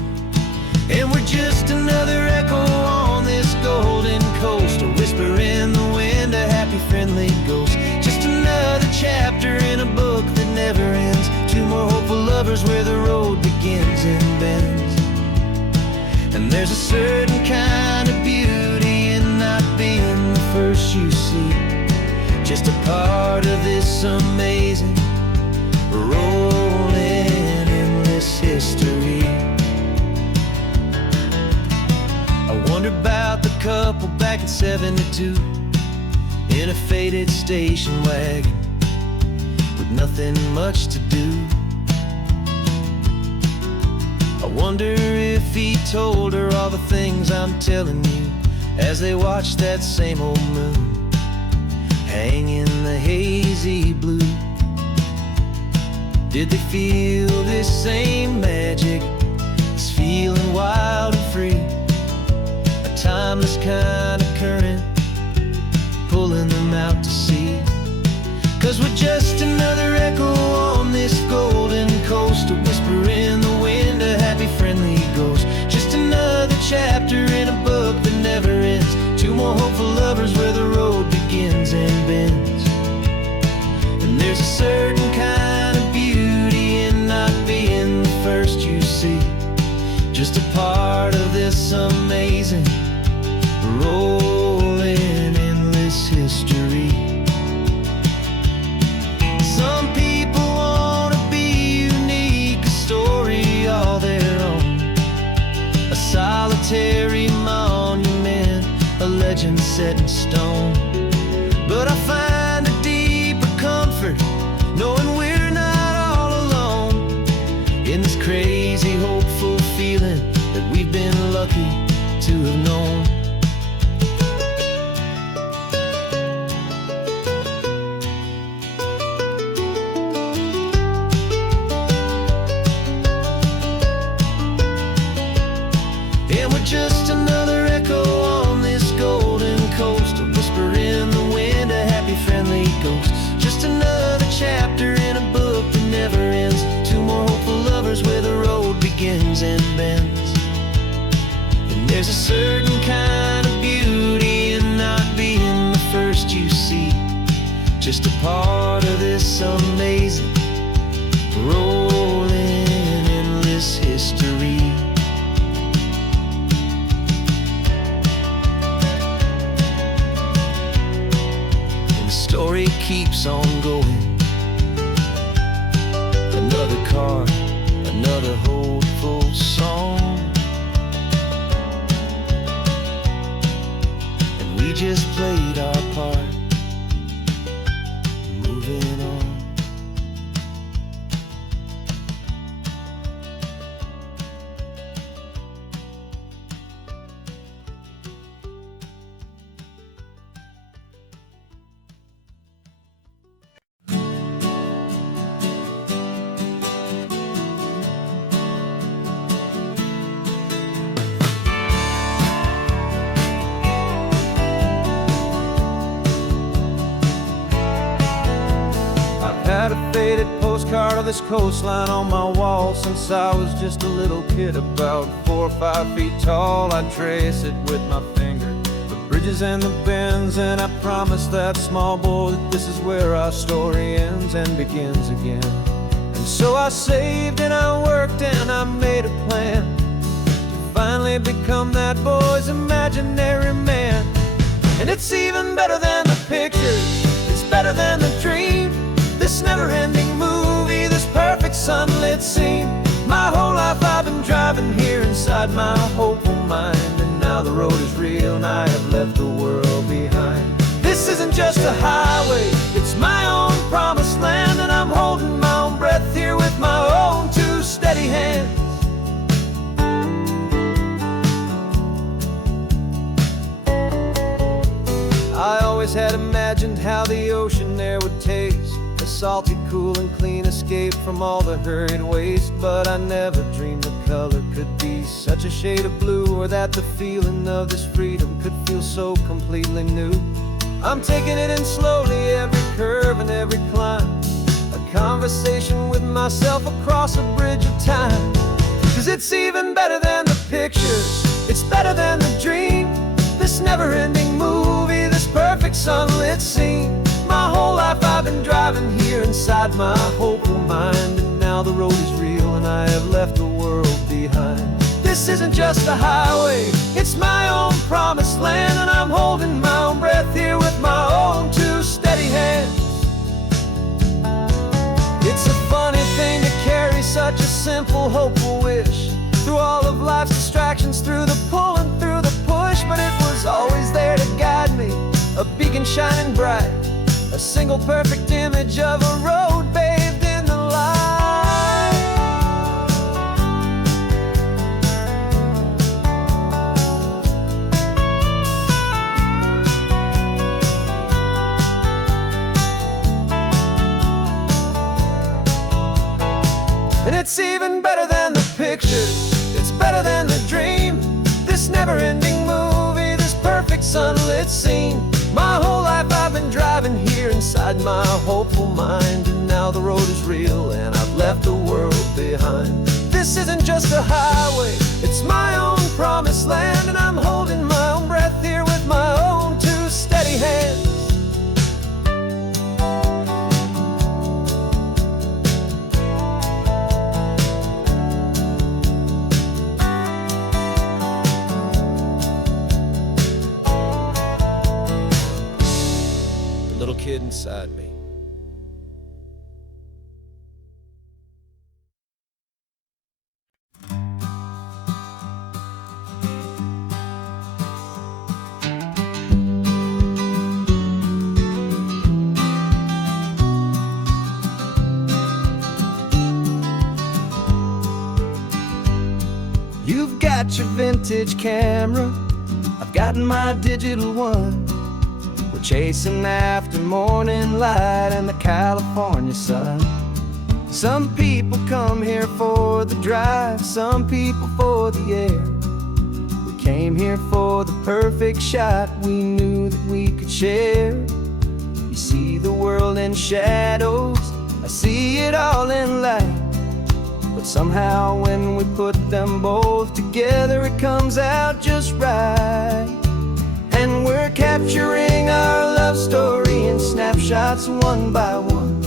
And we're just another echo on this golden coast, a whisper in the wind, a happy friendly ghost. Just another chapter in a book that never ends, two more hopeful lovers where the road begins and bends. And there's a certain kind of beauty in not being the first you see, just a part of this amazing rolling endless history. I wonder about the couple back in '72 in a faded station wagon with nothing much to do. I wonder if he told her all the things I'm telling you as they watched that same old moon hang in the hazy blue. Did they feel this same magic, this feeling wild and free, a timeless kind of current pulling them out to sea? 'Cause we're just another echo on this golden coast, a whisper in the wind, a happy friendly ghost. Just another chapter in a book that never ends, two more hopeful lovers where the road begins and bends. And there's a certain kind of beauty in not being the first you see, just a part of this amazing rolling endless history. Some people want to be unique, a story all their own, a solitary monument, a legend set in stone. But I find a deeper comfort knowing we're not all alone in this crazy hopeful feeling that we've been lucky to have known. And we're just another echo on this golden coast, a whisper in the wind, a happy friendly ghost. Just another chapter in a book that never ends, two more hopeful lovers where the road begins and bends. And there's a certain kind of beauty in not being the first you see, just a part of this amazing rolling endless history. Story keeps on going, another card, another hopeful song, and we just played our part, moving on. Had a faded postcard of this coastline on my wall since I was just a little kid, about 4 or 5 feet tall. I trace it with my finger, the bridges and the bends, and I promised that small boy that this is where our story ends and begins again. And so I saved and I worked and I made a plan to finally become that boy's imaginary man. And it's even better than the pictures, it's better than the dream, this never-ending movie, this perfect sunlit scene. My whole life I've been driving here inside my hopeful mind, and now the road is real and I have left the world behind. This isn't just a highway, it's my own promised land, and I'm holding my own breath here with my own two steady hands. always had imagined how the ocean air would taste, a salty, cool and clean escape from all the hurried waste. But I never dreamed the color could be such a shade of blue, or that the feeling of this freedom could feel so completely new. I'm taking it in slowly, every curve and every climb, a conversation with myself across a bridge of time. 'Cause it's even better than the pictures, it's better than the dream, this never-ending movie, this perfect sunlit scene. My whole life I've been driving here inside my hopeful mind, and now the road is real and I have left the world behind. This isn't just a highway, it's my own promised land, and I'm holding my own breath here with my own two steady hands. It's a funny thing to carry such a simple, hopeful wish through all of life's distractions, through the pull and through the push. But it was always there to guide me, a beacon shining bright, a single perfect image of a road bathed in the light. And it's even better than the pictures, it's better than the dream, this never-ending movie, this perfect sunlit scene. My whole life I've been driving here inside my hopeful mind, and now the road is real and I've left the world behind. This isn't just a highway, it's my own promised land, and I'm holding my own breath here with my own two steady hands. Little kid inside me. You've got your vintage camera, I've got my digital one. We're chasing after morning light and the California sun. Some people come here for the drive, some people for the air. We came here for the perfect shot we knew that we could share. You see the world in shadows, I see it all in light. But somehow when we put them both together, it comes out just right. And we're capturing our love story in snapshots one by one,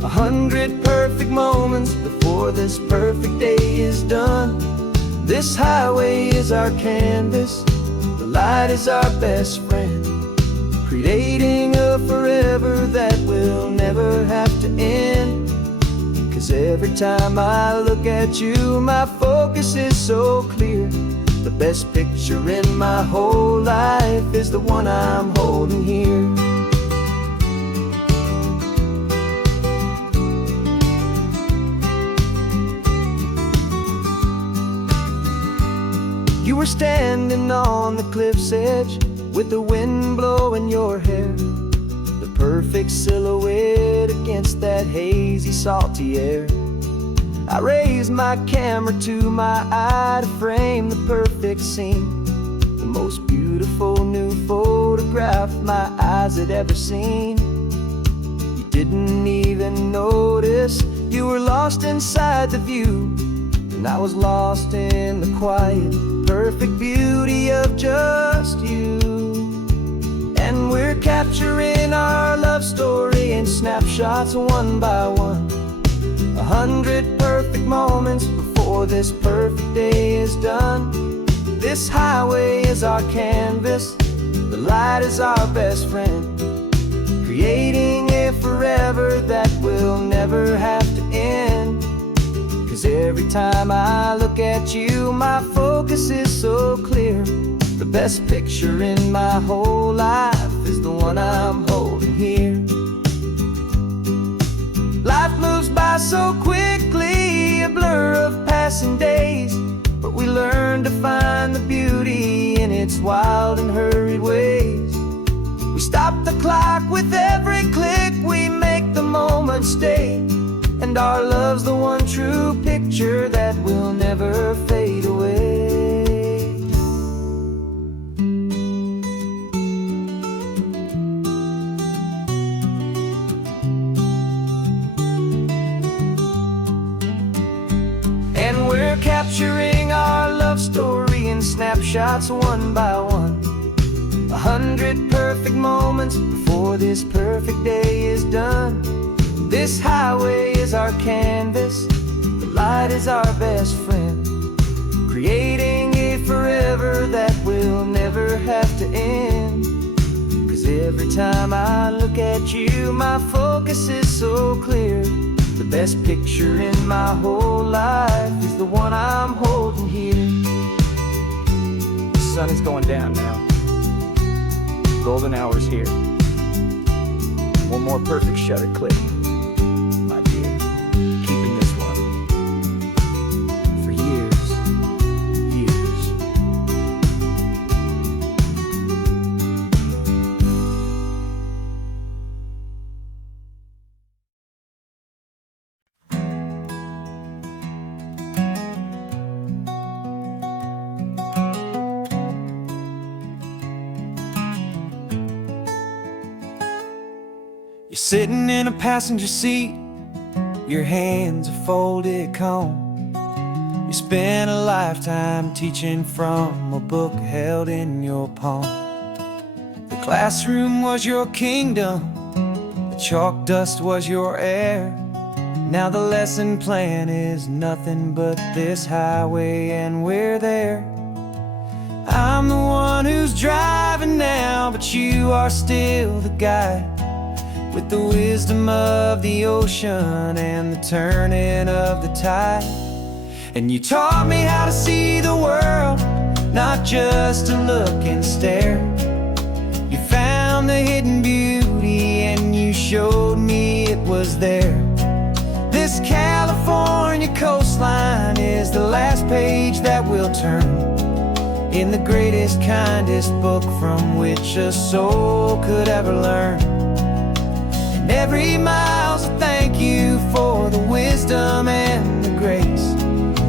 100 perfect moments before this perfect day is done. This highway is our canvas, the light is our best friend, creating a forever that will never have to end. 'Cause every time I look at you, my focus is so clear. The best picture in my whole life is the one I'm holding here. You were standing on the cliff's edge with the wind blowing your hair, the perfect silhouette against that hazy, salty air. I raised my camera to my eye to frame the perfect scene, the most beautiful new photograph my eyes had ever seen. You didn't even notice, you were lost inside the view, and I was lost in the quiet, perfect beauty of just you. And we're capturing our love story in snapshots one by one, 100 perfect moments before this perfect day is done. This highway is our canvas, the light is our best friend, creating a forever that will never have to end. 'Cause every time I look at you, my focus is so clear. The best picture in my whole life is the one I'm holding here. Life moves by so quickly, a blur of passing days, but we learn to find the beauty in its wild and hurried ways. We stop the clock with every click. We make the moment stay, and our love's the one true picture that will never fade away. And we're capturing our love story in snapshots one by one. 100 perfect moments before this perfect day is done. This highway is our canvas, the light is our best friend, creating a forever that will never have to end. 'Cause every time I look at you, my focus is so clear. The best picture in my whole life is the one I'm holding here. The sun is going down now. Golden hour's here. One more perfect shutter click, my dear. Keeping this one for years, years. You're sitting in a passenger seat, your hands are folded calm. You spent a lifetime teaching from a book held in your palm. The classroom was your kingdom, the chalk dust was your air. Now the lesson plan is nothing but this highway, and we're there. I'm the one who's driving now, but you are still the guide, with the wisdom of the ocean and the turning of the tide. And you taught me how to see the world, not just to look and stare. You found the hidden beauty and you showed me it was there. This California coastline is the last page that we'll turn in the greatest, kindest book from which a soul could ever learn. Every mile's a thank you for the wisdom and the grace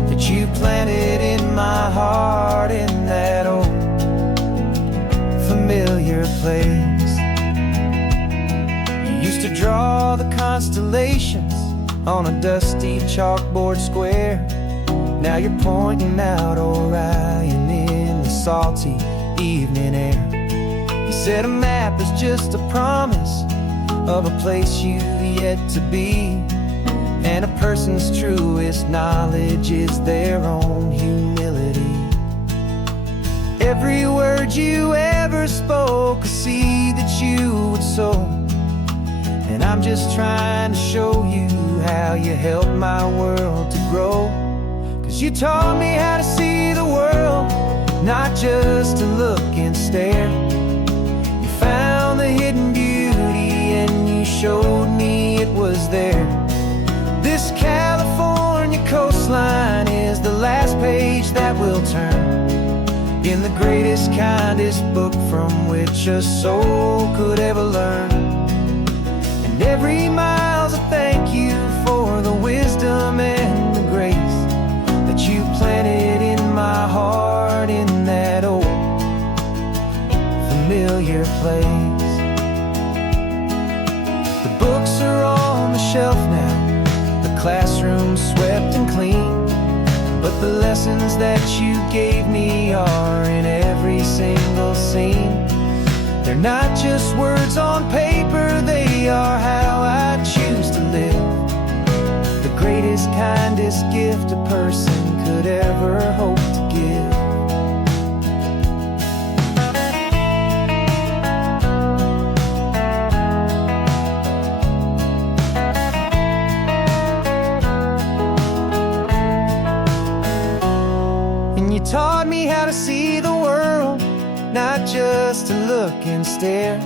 that you planted in my heart in that old familiar place. You used to draw the constellations on a dusty chalkboard square. Now you're pointing out Orion in the salty evening air. You said a map is just a promise of a place you've yet to be, and a person's truest knowledge is their own humility. Every word you ever spoke, a seed that you would sow, and I'm just trying to show you how you helped my world to grow. 'Cause you taught me how to see the world, not just to look and stare. You found the hidden beauty and you showed me it was there. This California coastline is the last page that we'll turn in the greatest, kindest book from which a soul could ever learn. And every mile's a thank you for the wisdom and the grace that you planted in my heart in that old familiar place. The books are on the shelf now, the classroom's swept and clean, but the lessons that you gave me are in every single scene. They're not just words on paper, they are how I choose to live. The greatest, kindest gift a person could ever hope to give. You taught me how to see the world, not just to look and stare.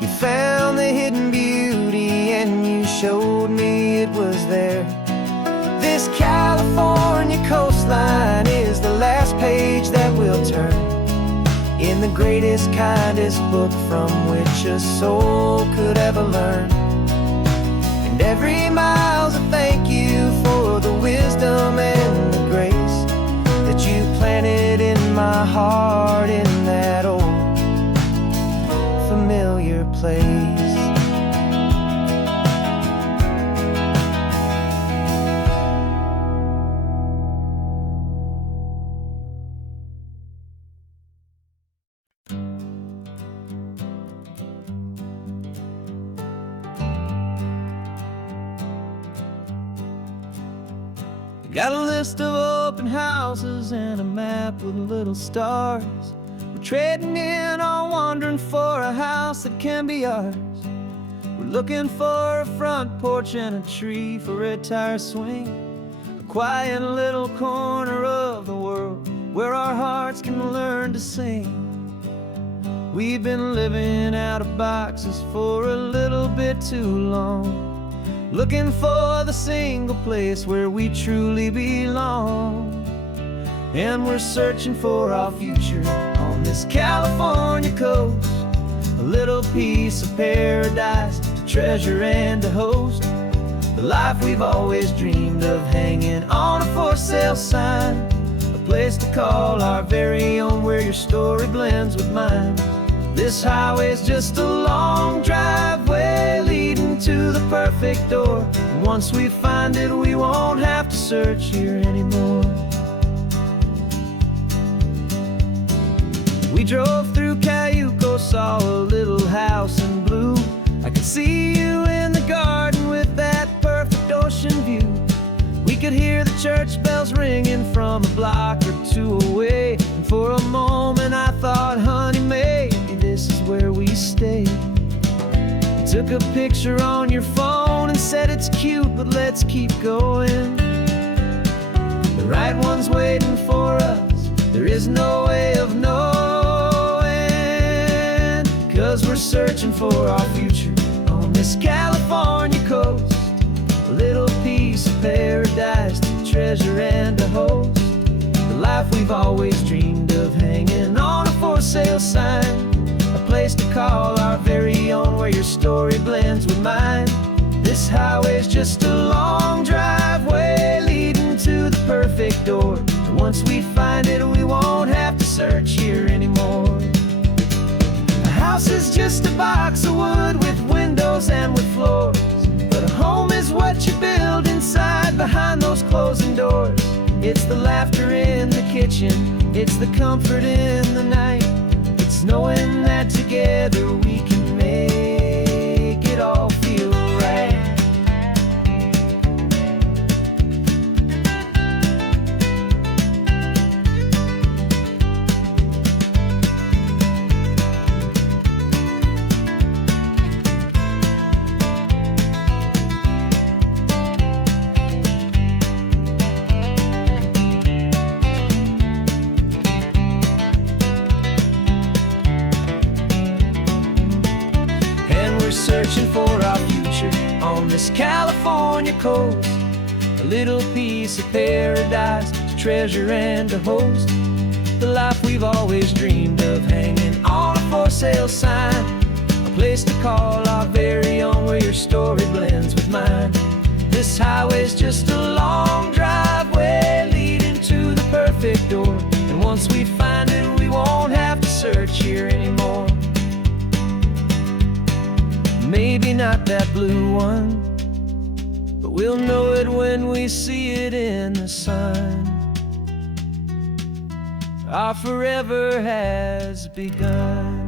You found the hidden beauty and you showed me it was there. This California coastline is the last page that we'll turn in the the greatest, kindest book from which a soul could ever learn. And every mile's a thank you for the wisdom and the grace that you planted in my heart in that old familiar place. Got a list of open houses and a map with little stars. We're trading in or wandering for a house that can be ours. We're looking for a front porch and a tree for a tire swing, a quiet little corner of the world where our hearts can learn to sing. We've been living out of boxes for a little bit too long, looking for the single place where we truly belong. And we're searching for our future on this California coast, a little piece of paradise to treasure and to host, the life we've always dreamed of, hanging on a for sale sign, a place to call our very own where your story blends with mine. This highway's just a long driveway leading to the perfect door, and once we find it we won't have to search here anymore. We drove through Cayuco, saw a little house in blue. I could see you in the garden with that perfect ocean view. We could hear the church bells ringing from a block or two away, and for a moment I thought, honey, maybe this is where we stay. You took a picture on your phone and said it's cute, but let's keep going. The right one's waiting for us, there is no way of knowing, 'cause we're searching for our future on this California coast, a little piece of paradise to treasure and to host, the life we've always dreamed of, hanging on a for sale sign, a place to call our very own where your story blends with mine. This highway's just a long driveway leading to the perfect door, and once we find it we won't have to search here anymore. A house is just a box of wood with windows and with floors, but a home is what you build inside behind those closing doors. It's the laughter in the kitchen, it's the comfort in the night, it's knowing that together we can make it all feel right. Searching for our future on this California coast, a little piece of paradise to treasure and to host, the life we've always dreamed of, hanging on a for sale sign, a place to call our very own where your story blends with mine. This highway's just a long driveway leading to the perfect door, and once we find it we won't have to search here anymore. Maybe not that blue one, but we'll know it when we see it in the sun. Our forever has begun.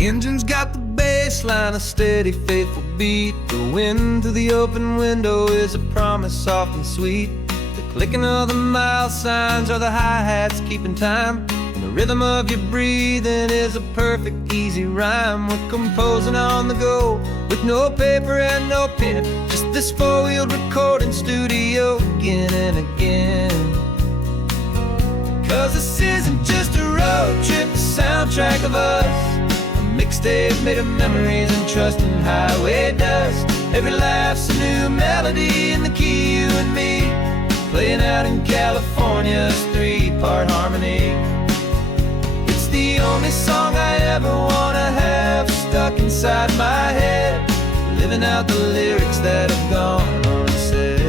The engine's got the bass line, a steady, faithful beat. The wind through the open window is a promise soft and sweet. The clicking of the mile signs are the hi-hats keeping time, and the rhythm of your breathing is a perfect, easy rhyme. We're composing on the go with no paper and no pen, just this four-wheeled recording studio again and again. 'Cause this isn't just a road trip, the soundtrack of us. A mixtape made of memories and trusting highway dust. Every laugh's a new melody in the key, you and me, playing out in California's 3-part harmony. It's the only song I ever wanna have stuck inside my head, living out the lyrics that have gone unsaid.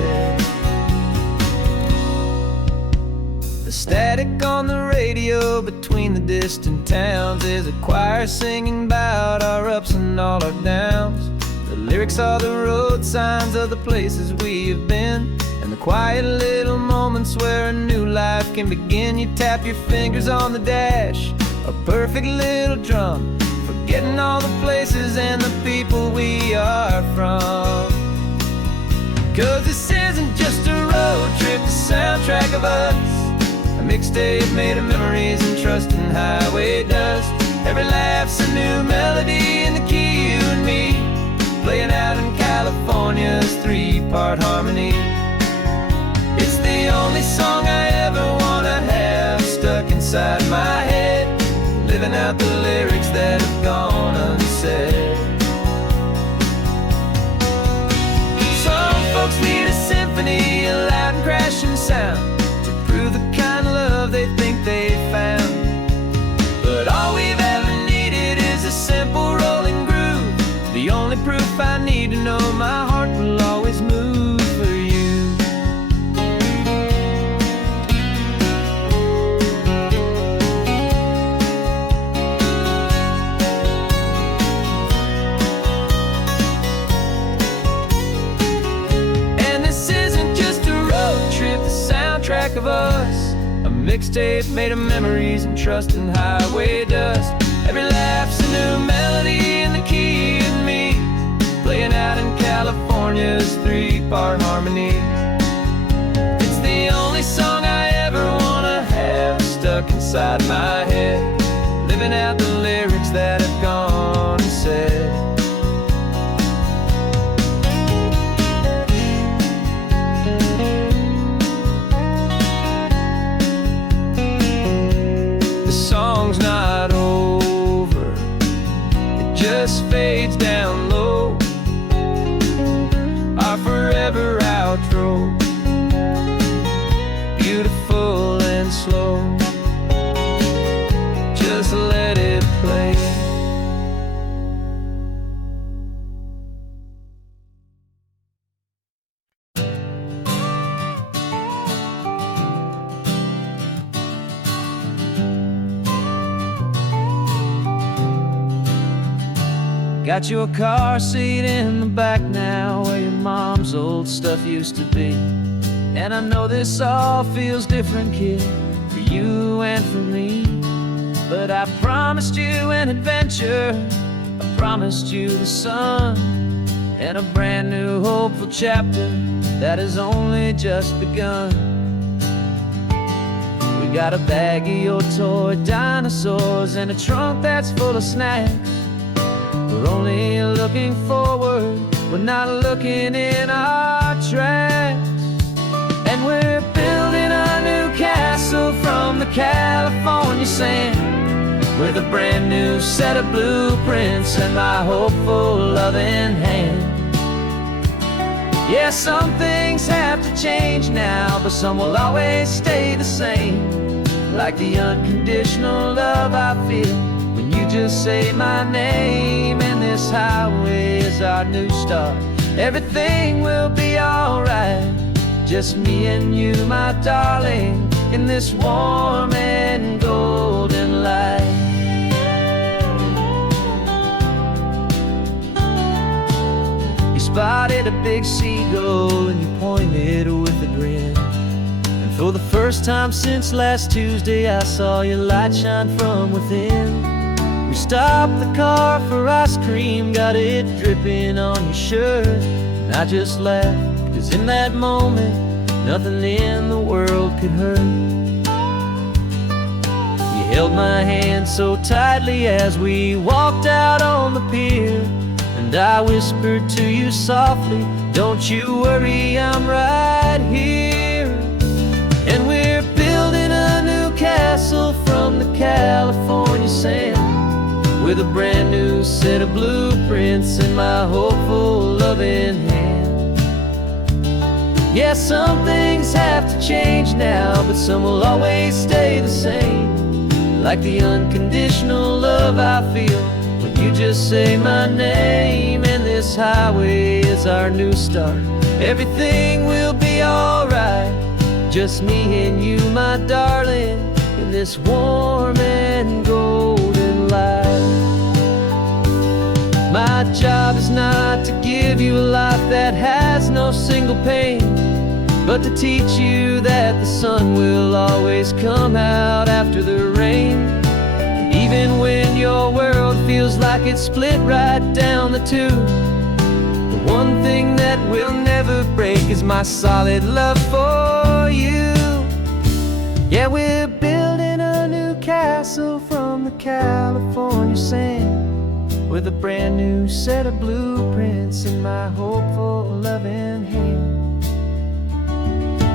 The static on the radio between the distant towns is a choir singing about our ups and all our downs. The lyrics are the road signs of the places we have been, and the quiet little moments where a new life can begin. You tap your fingers on the dash, a perfect little drum, forgetting all the places and the people we are from. 'Cause this isn't just a road trip, the soundtrack of us. A mixtape made of memories and trusting highway dust. Every laugh's a new melody in the key, you and me, playing out in California's 3-part harmony. It's the only song I ever wanna have stuck inside my head, living out the lyrics that have gone unsaid. Some folks need a symphony, a loud and crashing sound, to prove the kind of love they think they found. But all we've ever needed is a simple rolling groove, the only proof I need to know my heart will always move for you. And this isn't just a road trip, the soundtrack of us. A mixtape made of memories and trusting highway dust. Every laugh's a new melody in the key, you and me, playing out in California's 3-part harmony. It's the only song I ever wanna have stuck inside my head, living out the lyrics that have gone unsaid. The song's not over, it just fades down low, our forever outro, beautiful and slow. Just let it play. Got your car seat in the back now, where your mom's old stuff used to be. And I know this all feels different, kid, for you and for me. But I promised you an adventure, I promised you the sun, and a brand new hopeful chapter that has only just begun. We got a bag of your toy dinosaurs and a trunk that's full of snacks. We're only looking forward, we're not looking in our tracks. And we're building a new castle from the California sand, with a brand new set of blueprints and my hopeful loving hand. Yeah, some things have to change now, but some will always stay the same. Like the unconditional love I feel when you just say my name. And this highway is our new start, everything will be alright. Just me and you, my darling, in this warm and golden light. You spotted a big seagull and you pointed with a grin. And for the first time since last Tuesday, I saw your light shine from within. We stopped the car for ice cream, got it dripping on your shirt. And I just laughed, 'cause in that moment, nothing in the world could hurt. You held my hand so tightly as we walked out on the pier, and I whispered to you softly, don't you worry, I'm right here. And we're building a new castle with a brand new set of blueprints in my hopeful, loving hand. Yeah, some things have to change now, but some will always stay the same. Like the unconditional love I feel when you just say my name. And this highway is our new start. Everything will be alright, just me and you, my darling, in this warm and golden light. My job is not to give you a life that has no single pain, but to teach you that the sun will always come out after the rain. And even when your world feels like it's split right down the tube, the one thing that will never break is my solid love for you. Yeah, we're building a new castle from the California sand, with a brand new set of blueprints in my hopeful, loving hand.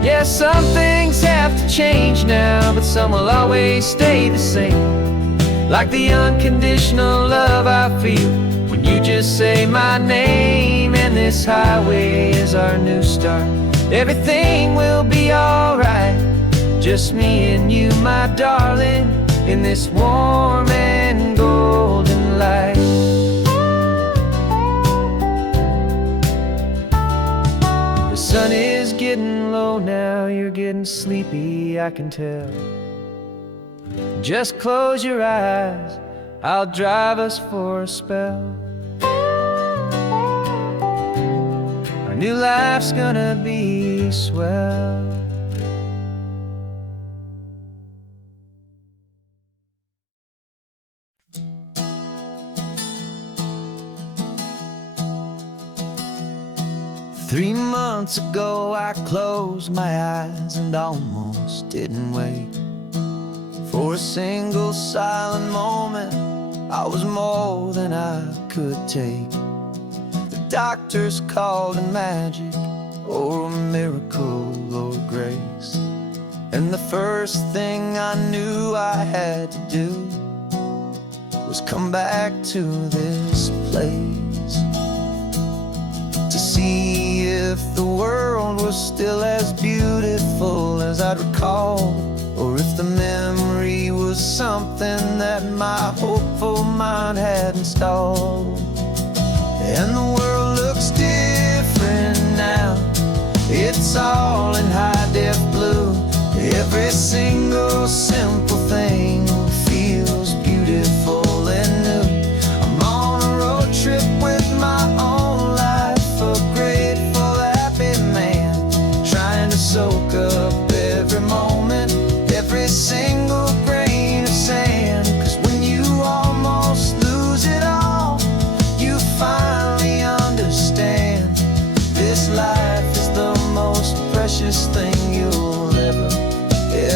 Yeah, some things have to change now, but some will always stay the same. Like the unconditional love I feel when you just say my name. And this highway is our new start. Everything will be alright, just me and you, my darling, in this warm and golden light. The sun is getting low now, you're getting sleepy, I can tell. Just close your eyes, I'll drive us for a spell. Our new life's gonna be swell. Three months ago I closed my eyes and almost didn't wait for a single silent moment. I was more than I could take. The doctors called it magic, or a miracle, or grace. And the first thing I knew I had to do was come back to this place, to see if the world was still as beautiful as I'd recall, or if the memory was something that my hopeful mind had installed. And the world looks different now, it's all in high-def blue. Every single simple thing feels beautiful and new. I'm on a road trip with my own life, a grateful, happy man, trying to soak up every moment, every single grain of sand. 'Cause when you almost lose it all, you finally understand this life is the most precious thing you'll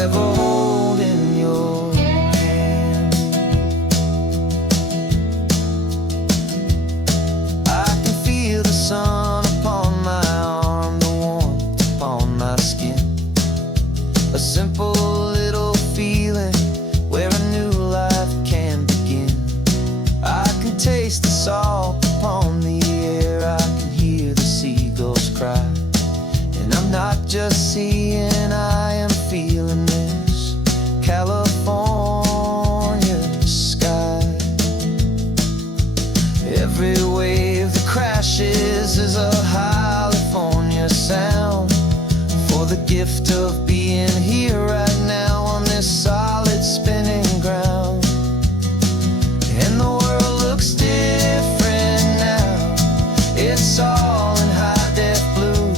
ever hold in your hand. I can feel the sun upon my arm, the warmth upon my skin, a simple little feeling where a new life can begin. I can taste the salt upon the air, I can hear the seagulls cry. And I'm not just seeing, I am feeling this California sky. Every wave that crashes is a California sound, for the gift of being here right now on this solid spinning ground. And the world looks different now, it's all in high-def blue.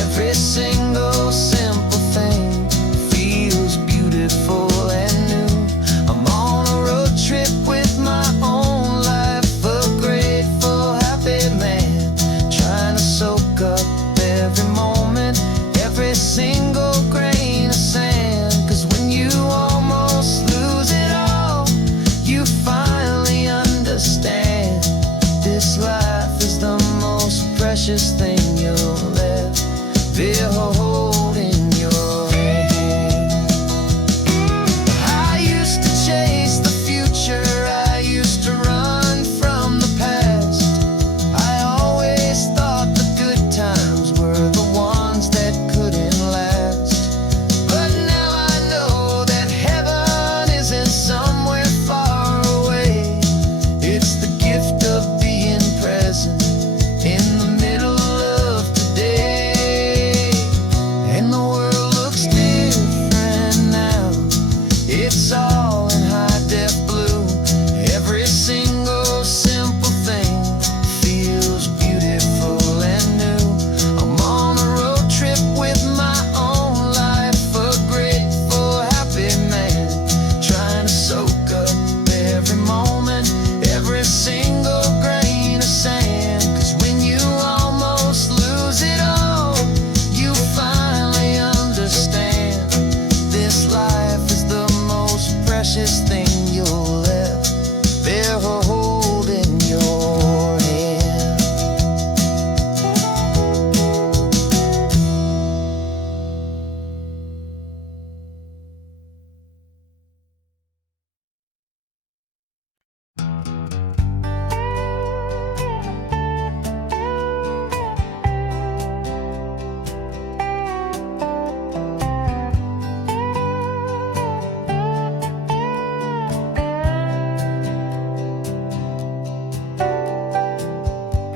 Every single simple thing feels beautiful and new. I'm on a road trip with my own life, a grateful, happy man, trying to soak up every moment, every single grain of sand.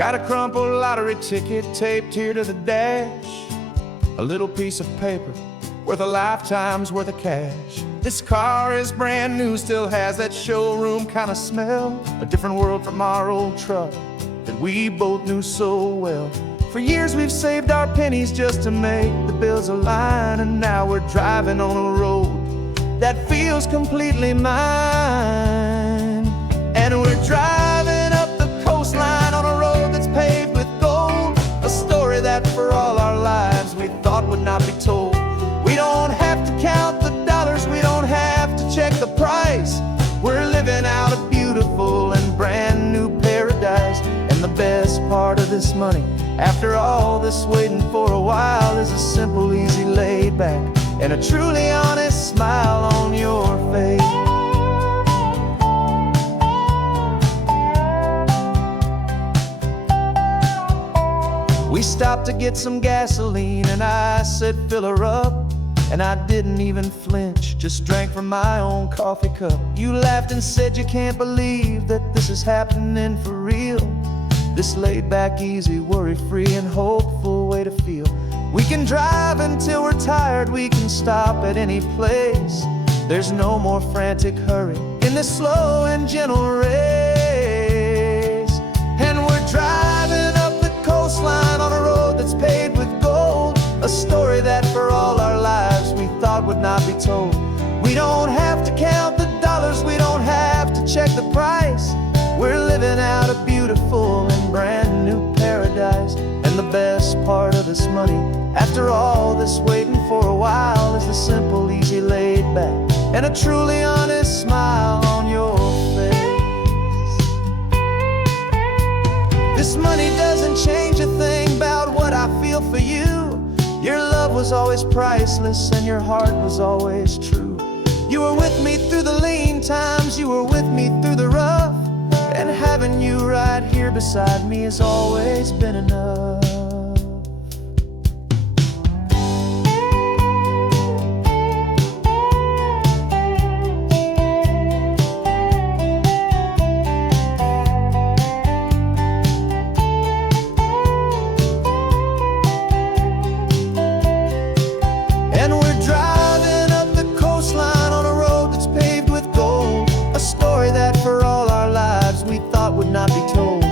Got a crumpled lottery ticket taped here to the dash, a little piece of paper worth a lifetime's worth of cash. This car is brand new, still has that showroom kind of smell, a different world from our old truck that we both knew so well. For years we've saved our pennies just to make the bills align, and now we're driving on a road that feels completely mine. And we're driving up the coastline on a road that's paved with gold, a story that for all our lives we thought would not be told. We don't have to count the dollars, we don't have to check the price. We're living out a beautiful and brand new paradise. And the best part of this money, after all this waiting for a while, is a simple, easy, laid back, and a truly honest smile on your face. We stopped to get some gasoline, and I said, fill her up. And I didn't even flinch, just drank from my own coffee cup. You laughed and said you can't believe that this is happening for real. This laid back, easy, worry-free and hopeful way to feel. We can drive until we're tired, we can stop at any place. There's no more frantic hurry in this slow and gentle race. And we're driving up the coastline on a road that's paved with gold, a story that for all our lives we thought would not be told. We don't have to count the dollars, we don't have to check the price. We're living out a beautiful and brand new paradise. And the best part of this money, after all this waiting for a while, is the simple, easy, laid back, and a truly honest smile on your face. This money doesn't change a thing about what I feel for you. Your love was always priceless and your heart was always true. You were with me through the lean times, you were with me through the rough, and having you right here beside me has always been enough. And we're driving up the coastline on a road that's paved with gold, a story that for all our lives we thought would not be told.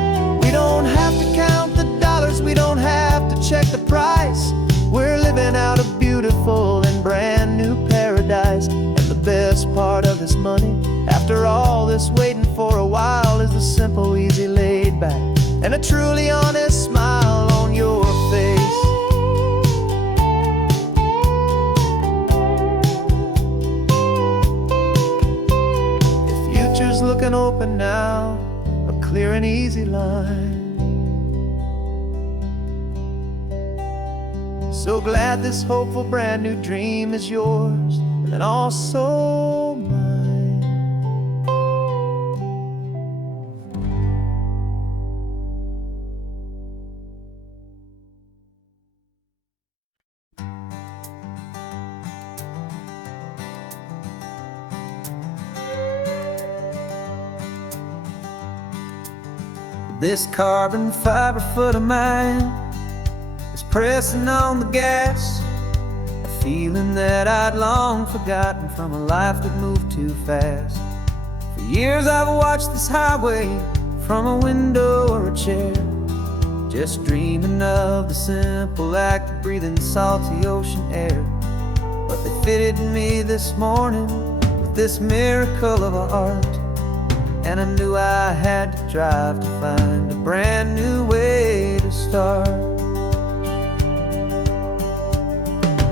We don't have to count the dollars, we don't have to check the price. We're living out a beautiful and brand new paradise. And the best part of this money, after all this waiting for a while, is the simple, easy, laid back, and a truly honest smile on your face. Looking open now, a clear and easy line. So glad this hopeful brand new dream is yours and also mine. This carbon fiber foot of mine is pressing on the gas, a feeling that I'd long forgotten from a life that moved too fast. For years I've watched this highway from a window or a chair, just dreaming of the simple act of breathing salty ocean air. But they fitted me this morning with this miracle of art, and I knew I had to drive to find a brand new way to start.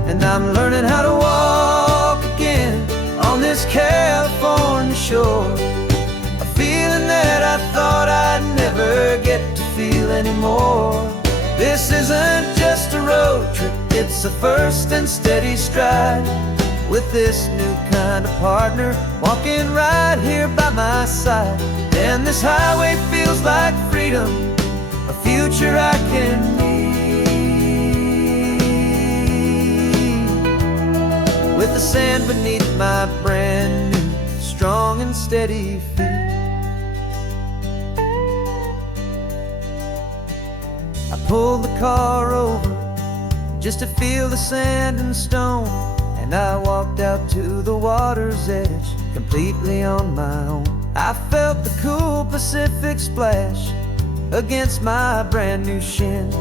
And I'm learning how to walk again on this California shore, a feeling that I thought I'd never get to feel anymore. This isn't just a road trip, it's a first and steady stride, with this new kind of partner walking right here by my side. And this highway feels like freedom, a future I can need, with the sand beneath my brand new strong and steady feet. pulled the car over just to feel the sand and stone. And I walked out to the water's edge, completely on my own. I felt the cool Pacific splash against my brand new shin,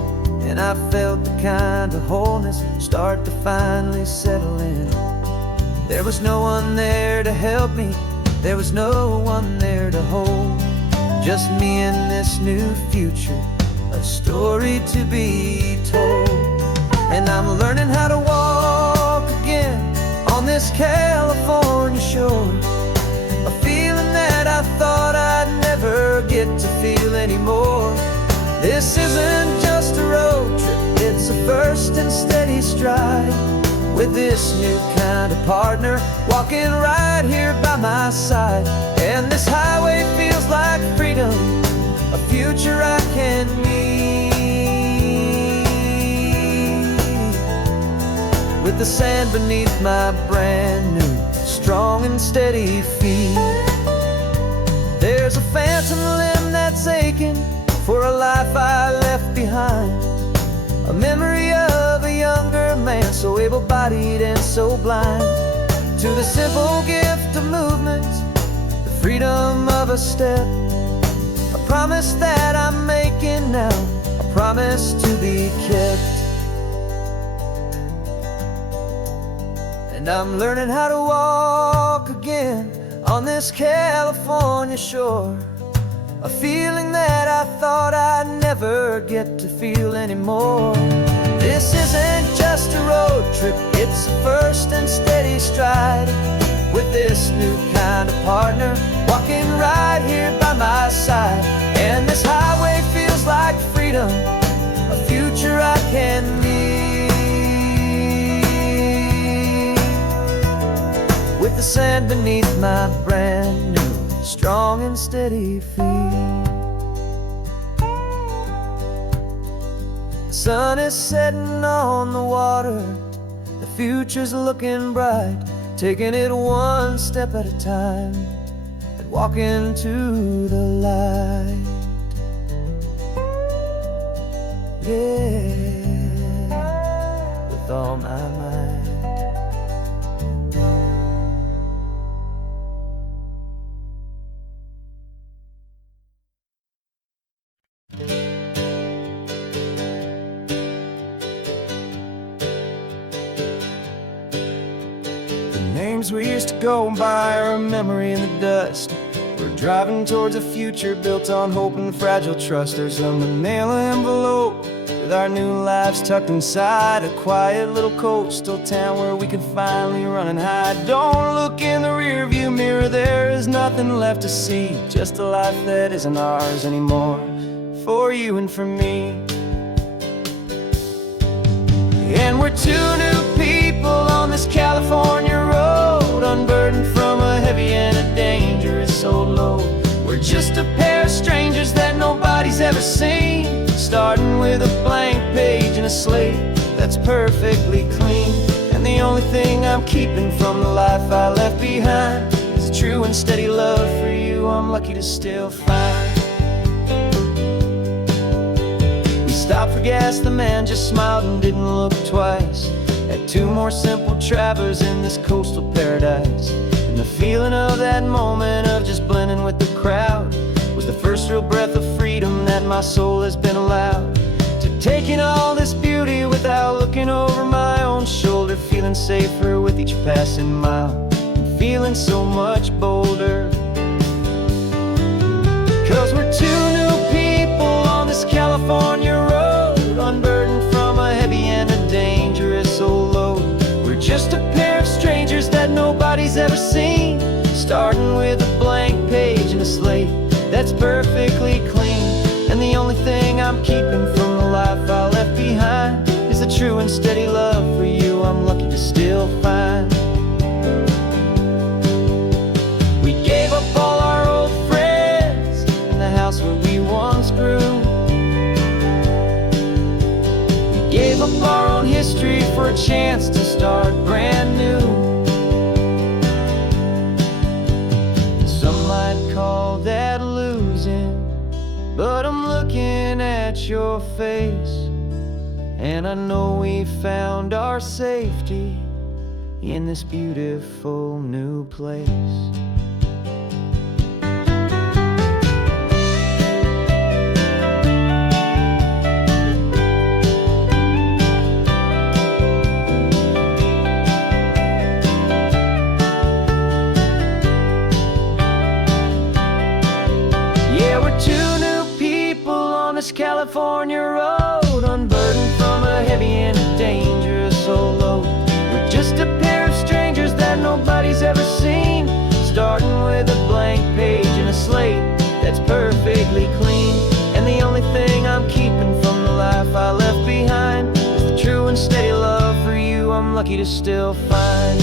and I felt the kind of wholeness start to finally settle in. There was no one there to help me, there was no one there to hold, just me and this new future, a story to be told. And I'm learning how to walk again on this California shore, a feeling that I thought I'd never get to feel anymore. This isn't just a road trip, it's a first and steady stride, with this new kind of partner walking right here by my side. And this highway feels like freedom, a future I can meet, with the sand beneath my brand new, strong and steady feet. There's a phantom limb that's aching for a life I left behind, a memory of a younger man, so able-bodied and so blind, to the simple gift of movement, the freedom of a step, a promise that I'm making now, a promise to be kept. And I'm learning how to walk again on this California shore, a feeling that I thought I'd never get to feel anymore. This isn't just a road trip, it's a first and steady stride, with this new kind of partner walking right here by my side. And this highway feels like freedom, a future I can meet, with the sand beneath my brand new, strong and steady feet. The sun is setting on the water, the future's looking bright, taking it one step at a time and walking to the light. Yeah, with all my might. Names we used to go by are a memory in the dust. We're driving towards a future built on hope and fragile trust. There's a manila envelope with our new lives tucked inside, a quiet little coastal town where we could finally run and hide. Don't look in the rearview mirror, there is nothing left to see, just a life that isn't ours anymore, for you and for me. And we're two new people on this California road, unburdened from a heavy and a dangerous old load. We're just a pair of strangers that nobody's ever seen, starting with a blank page and a slate that's perfectly clean. And the only thing I'm keeping from the life I left behind is a true and steady love for you I'm lucky to still find. Stopped for gas, the man just smiled and didn't look twice. Had two more simple travelers in this coastal paradise, and the feeling of that moment of just blending with the crowd was the first real breath of freedom that my soul has been allowed to take in all this beauty without looking over my own shoulder, feeling safer with each passing mile and feeling so much bolder. 'Cause we're two new people on this California road, unburdened from a heavy and a dangerous old load. We're just a pair of strangers that nobody's ever seen, starting with a blank page and a slate that's perfectly clean. And the only thing I'm keeping from the life I left behind is the true and steady love for you I'm lucky to still find. We gave up all our old friends and the house where we once grew. Gave up our own history for a chance to start brand new. Some might call that losing, but I'm looking at your face And I know we found our safety in this beautiful new place. Yeah, we're two new people on this California road, unburdened from a heavy and dangerous old load. We're just a pair of strangers that nobody's ever seen, starting with a blank page and a slate that's perfectly clean. And the only thing I'm keeping from the life I left behind is the true and steady love for you I'm lucky to still find.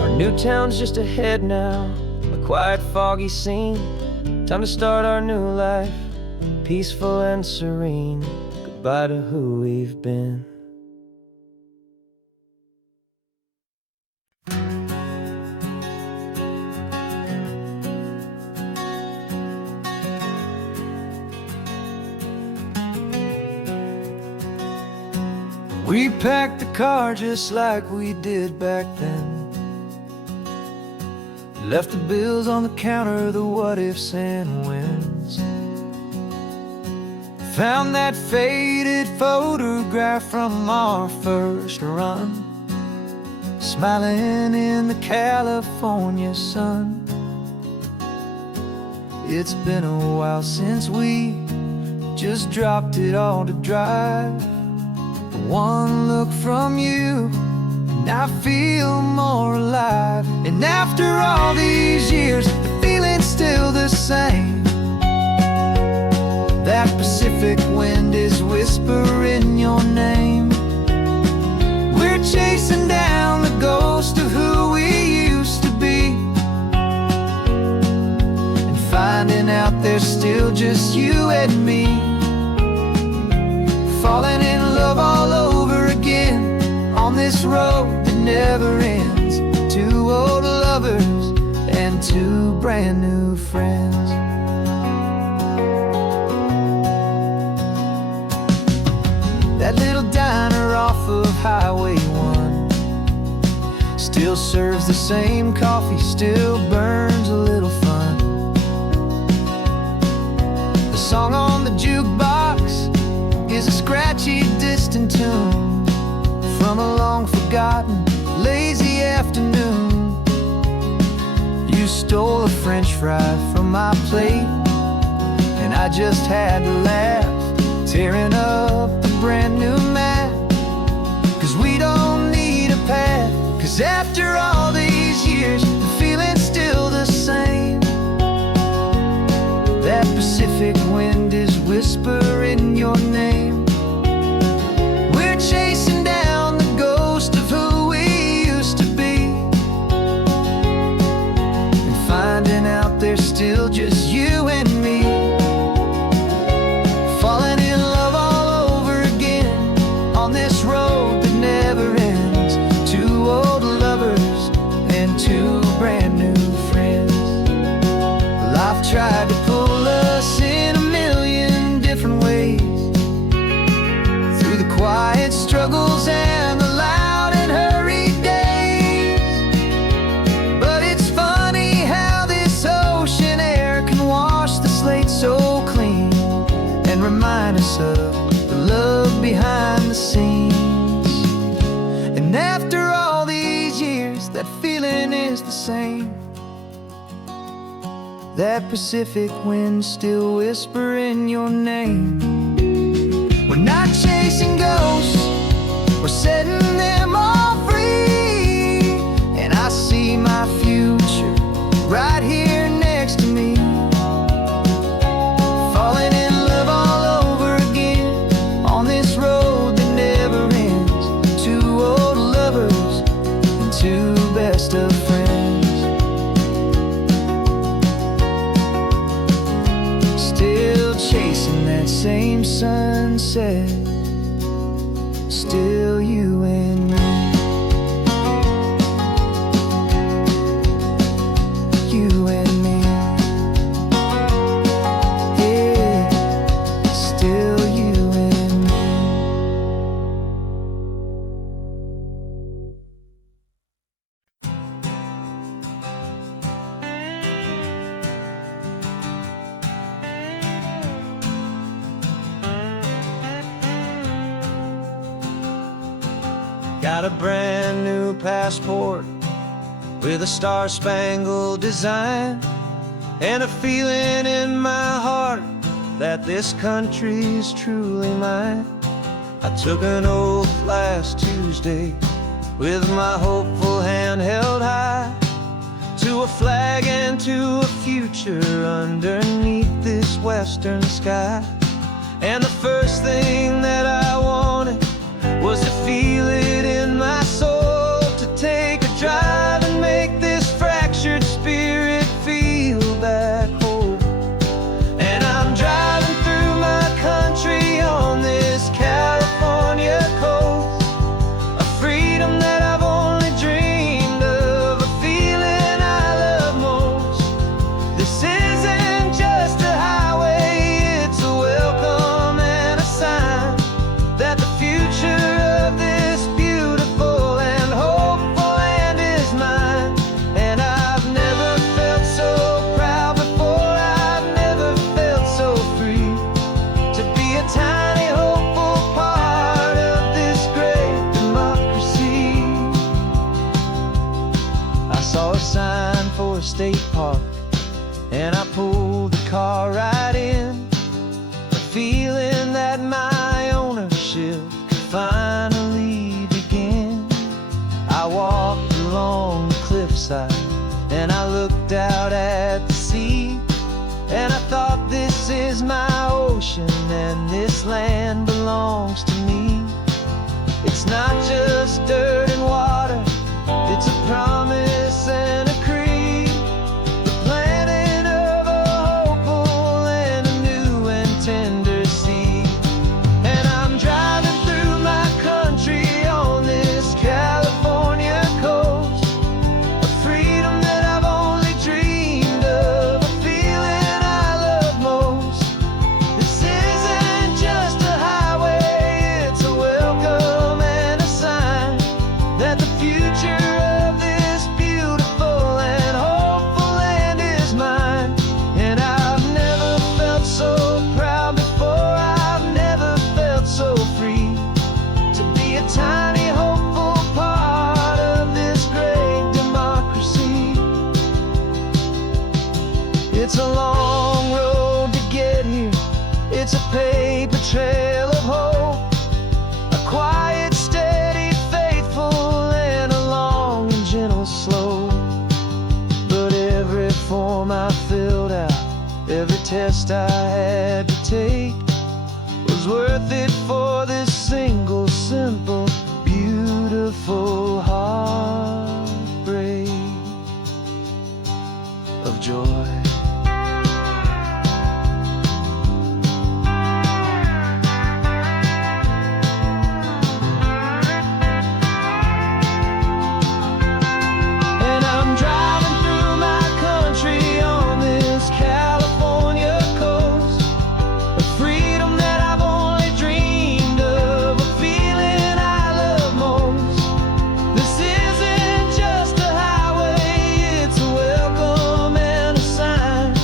Our new town's just ahead now, a quiet, foggy scene. Time to start our new life, peaceful and serene. Goodbye to who we've been. We packed the car just like we did back then. Left the bills on the counter, the what ifs and whens. Found that faded photograph from our first run, smiling in the California sun. It's been a while since we just dropped it all to drive. One look from you and I feel more alive. And after all these years, the feeling's still the same. That Pacific wind is whispering your name. We're chasing down the ghost of who we used to be, and finding out there's still just you and me. Falling in love all over again on this road that never ends. Two old lovers and two brand new friends. That little diner off of Highway 1 still serves the same coffee, still burns a little fun. The song on the jukebox is a scratchy, distant tune from a long forgotten, lazy afternoon. You stole a French fry from my plate, and I just had to laugh, tearing up the brand new map. Cause we don't need a path, cause after all these years, the feeling's still the same. That Pacific wind is whispering your name. We're chasing down the ghost of who we used to be, and finding out there's still just you and me. Falling in love all over again on this road that never ends. Two old lovers and two brand new friends. Life tried to pull us in a million different ways, through the quiet struggles and the loud and hurried days. But it's funny how this ocean air can wash the slate so clean, and remind us of the love behind the scenes. And after all these years, that feeling is the same. That Pacific wind still whispering your name. We're not chasing ghosts, we're setting them all free. And I see my future right here next to me. Falling in love all over again on this road that never ends. Two old lovers and two best of friends. Still chasing that same sunset, still you and me. You and me. Yeah, still you Got a brand new passport with a star-spangled design, and a feeling in my heart that this country's truly mine. I took an oath last Tuesday with my hopeful hand held high, to a flag and to a future underneath this western sky. And the first thing that I wanted was to feel it in my soul, to take a drive and make this fractured spirit feel back home. And I'm driving through my country on this California coast, a freedom that I've only dreamed of, a feeling I love most. This isn't just a highway, it's a welcome and a sign that the future of this beautiful and hopeful land is mine. And I've never felt so proud before, I've never felt so free, to be a tiny hopeful part of this great democracy. I saw a sign for a state park, and I pulled the car right in, a feeling that my ownership could finally begin. I walked along the cliffside and I looked out at the sea, and I thought, this is my ocean and this land belongs to me. It's not just dirt and water, it's a promise and a creed, the planting of a hopeful and a new and tender seed. And I'm driving through my country on this California coast, a freedom that I've only dreamed of, a feeling I love most. This isn't just a highway, it's a welcome and a sign that the future of this beautiful and hopeful land is mine. And I've never felt so proud before, I've never felt so free, to be a tiny hopeful part of this great democracy. It's a long road to get here, it's a paper trail of hope, a quiet, steady, faithful, and a long and gentle slope. But every form I filled out, every test I had to take, was worth it for this single, simple, beautiful heartbreak of joy. And I'm driving through my country on this California coast, a freedom that I've only dreamed of, a feeling I love most. This isn't just a highway, it's a welcome and a sign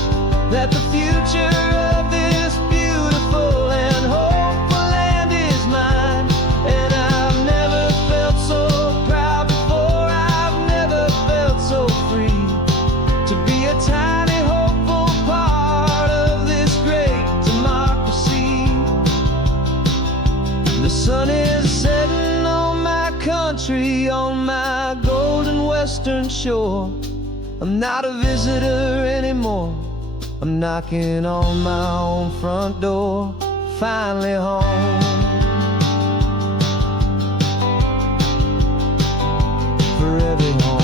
that the future of this beautiful and hopeful land is mine. And I've never felt so proud before, I've never felt so free, to be a tiny hopeful part of this great democracy. The sun is setting on my country, on my golden western shore. I'm not a visitor anymore, I'm knocking on my own front door, finally home. For every home.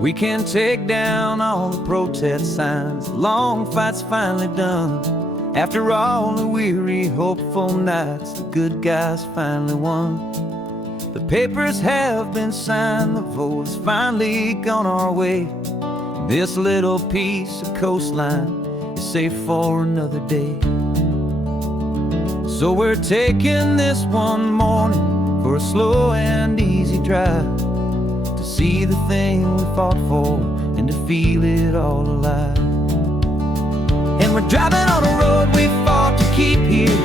We can take down all the protest signs, long fight's finally done. After all the weary, hopeful nights, the good guys finally won. The papers have been signed, the vote has finally gone our way. This little piece of coastline is safe for another day. So we're taking this one morning for a slow and easy drive, to see the thing we fought for and to feel it all alive. And we're driving on a road we fought to keep here,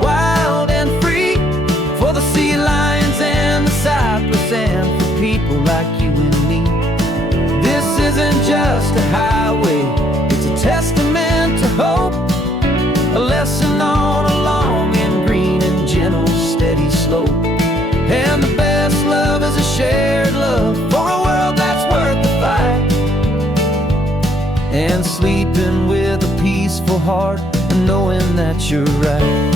wild and free, for the sea lions and the cypress and for people like you and me. This isn't just a highway, it's a testament to hope, a lesson on a long and green and gentle steady slope. And the best love is a shared love for a world that's worth the fight, and sleeping with a peaceful heart and knowing that you're right.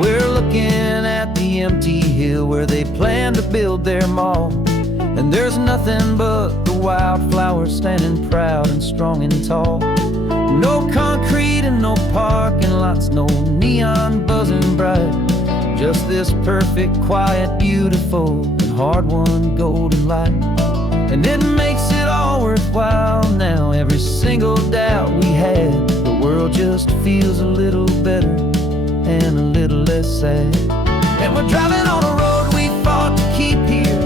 We're looking at the empty hill where they plan to build their mall, and there's nothing but the wildflowers standing proud and strong and tall. No concrete and no parking lots, no neon buzzing bright, just this perfect, quiet, beautiful, and hard-won golden light. And it makes it all worthwhile now, every single doubt we had. The world just feels a little better and a little less sad. And we're driving on a road we fought to keep here,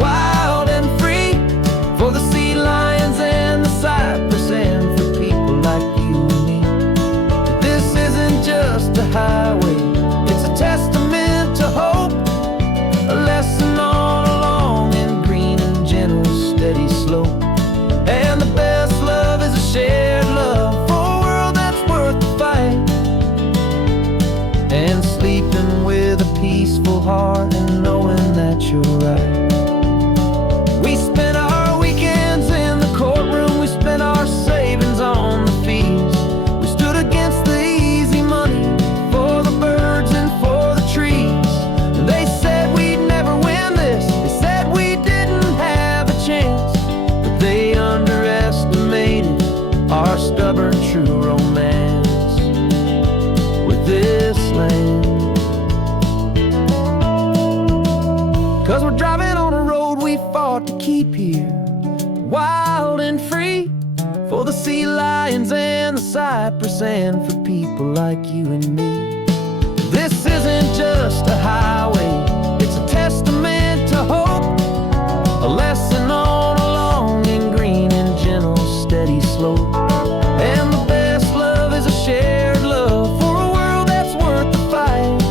wild and free, for the sea lions and the cypress and for people like you and me. This isn't just a highway, it's a testament to hope, a lesson on a long and green and gentle steady slope. And the best love is a shared love for a world that's worth the fight, and sleeping with a peaceful heart and knowing that you're right. We spent our weekends in the courtroom, we spent our savings on the fees. We stood against the easy money for the birds and for the trees. And they said we'd never win this, they said we didn't have a chance, but they underestimated our stubborn true romance with this land. 'Cause we're driving on a road we fought to keep here, wild and free, for the sea lions and the cypress and for people like you and me. This isn't just a highway, it's a testament to hope, a lesson on a long and green and gentle steady slope. And the best love is a shared love for a world that's worth the fight,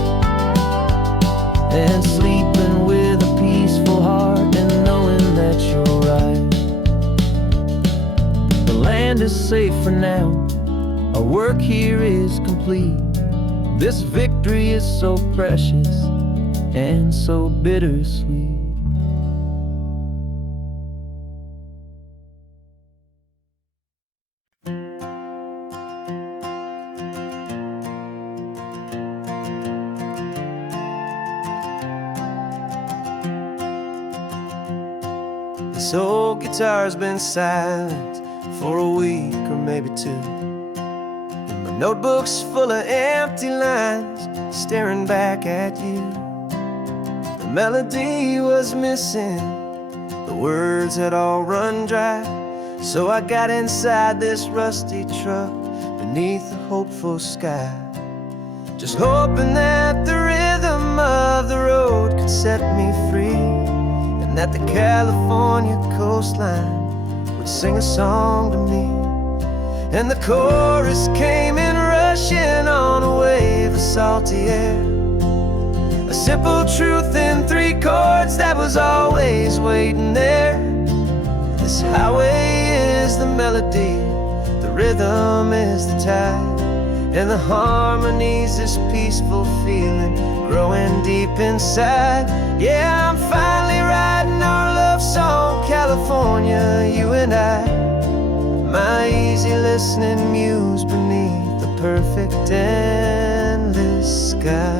and sleeping with a peaceful heart and knowing that you're right. The land is safe for now, our work here is complete. This victory is so precious and so bittersweet. This old guitar's been silent for a week or maybe two, and my notebook's full of empty lines staring back at you. The melody was missing, the words had all run dry, so I got inside this rusty truck beneath the hopeful sky, just hoping that the rhythm of the road could set me free, and that the California coastline would sing a song to me. And the chorus came in rushing on a wave of salty air, a simple truth in 3 chords that was always waiting there. This highway is the melody, the rhythm is the tide, and the harmony's this peaceful feeling growing deep inside. Yeah, I'm finally writing our love song, California, you and I, my easy listening muse beneath the perfect endless sky.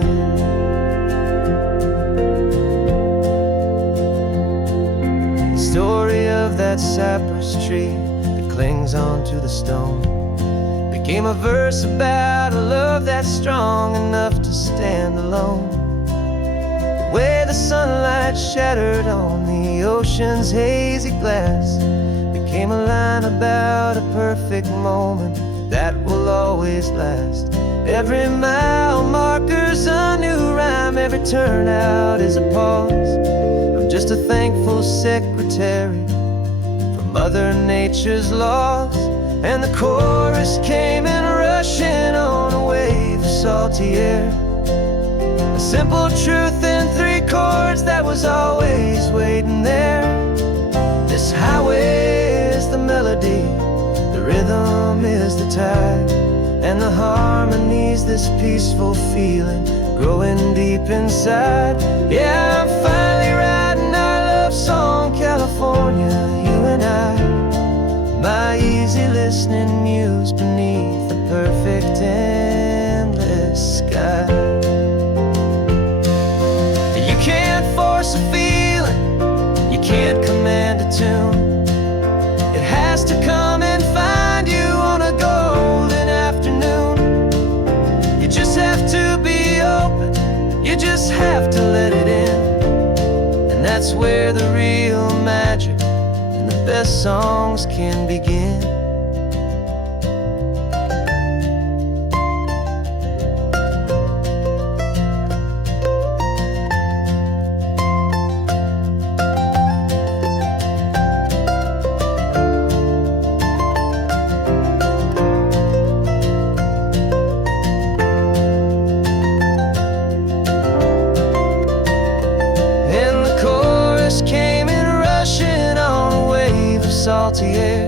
The story of that cypress tree that clings onto the stone became a verse about a love that's strong enough to stand alone. The way the sunlight shattered on the ocean's hazy glass became a line about a perfect moment that will always last. Every mile marker's a new rhyme, every turnout is a pause. I'm just a thankful secretary for Mother Nature's laws. And the chorus came in rushing on a wave of salty air. A simple truth in 3 chords that was always waiting there. This highway is the melody, the rhythm is the tide, and the harmony's this peaceful feeling growing deep inside. Yeah, I'm finally writing our love song, California, you and I. My easy listening muse beneath the perfect endless sky. You can't force a feeling, you can't command a tune. It has to come and find you on a golden afternoon. You just have to be open, you just have to let it in. And that's where the real magic and the best songs can begin. Salty air,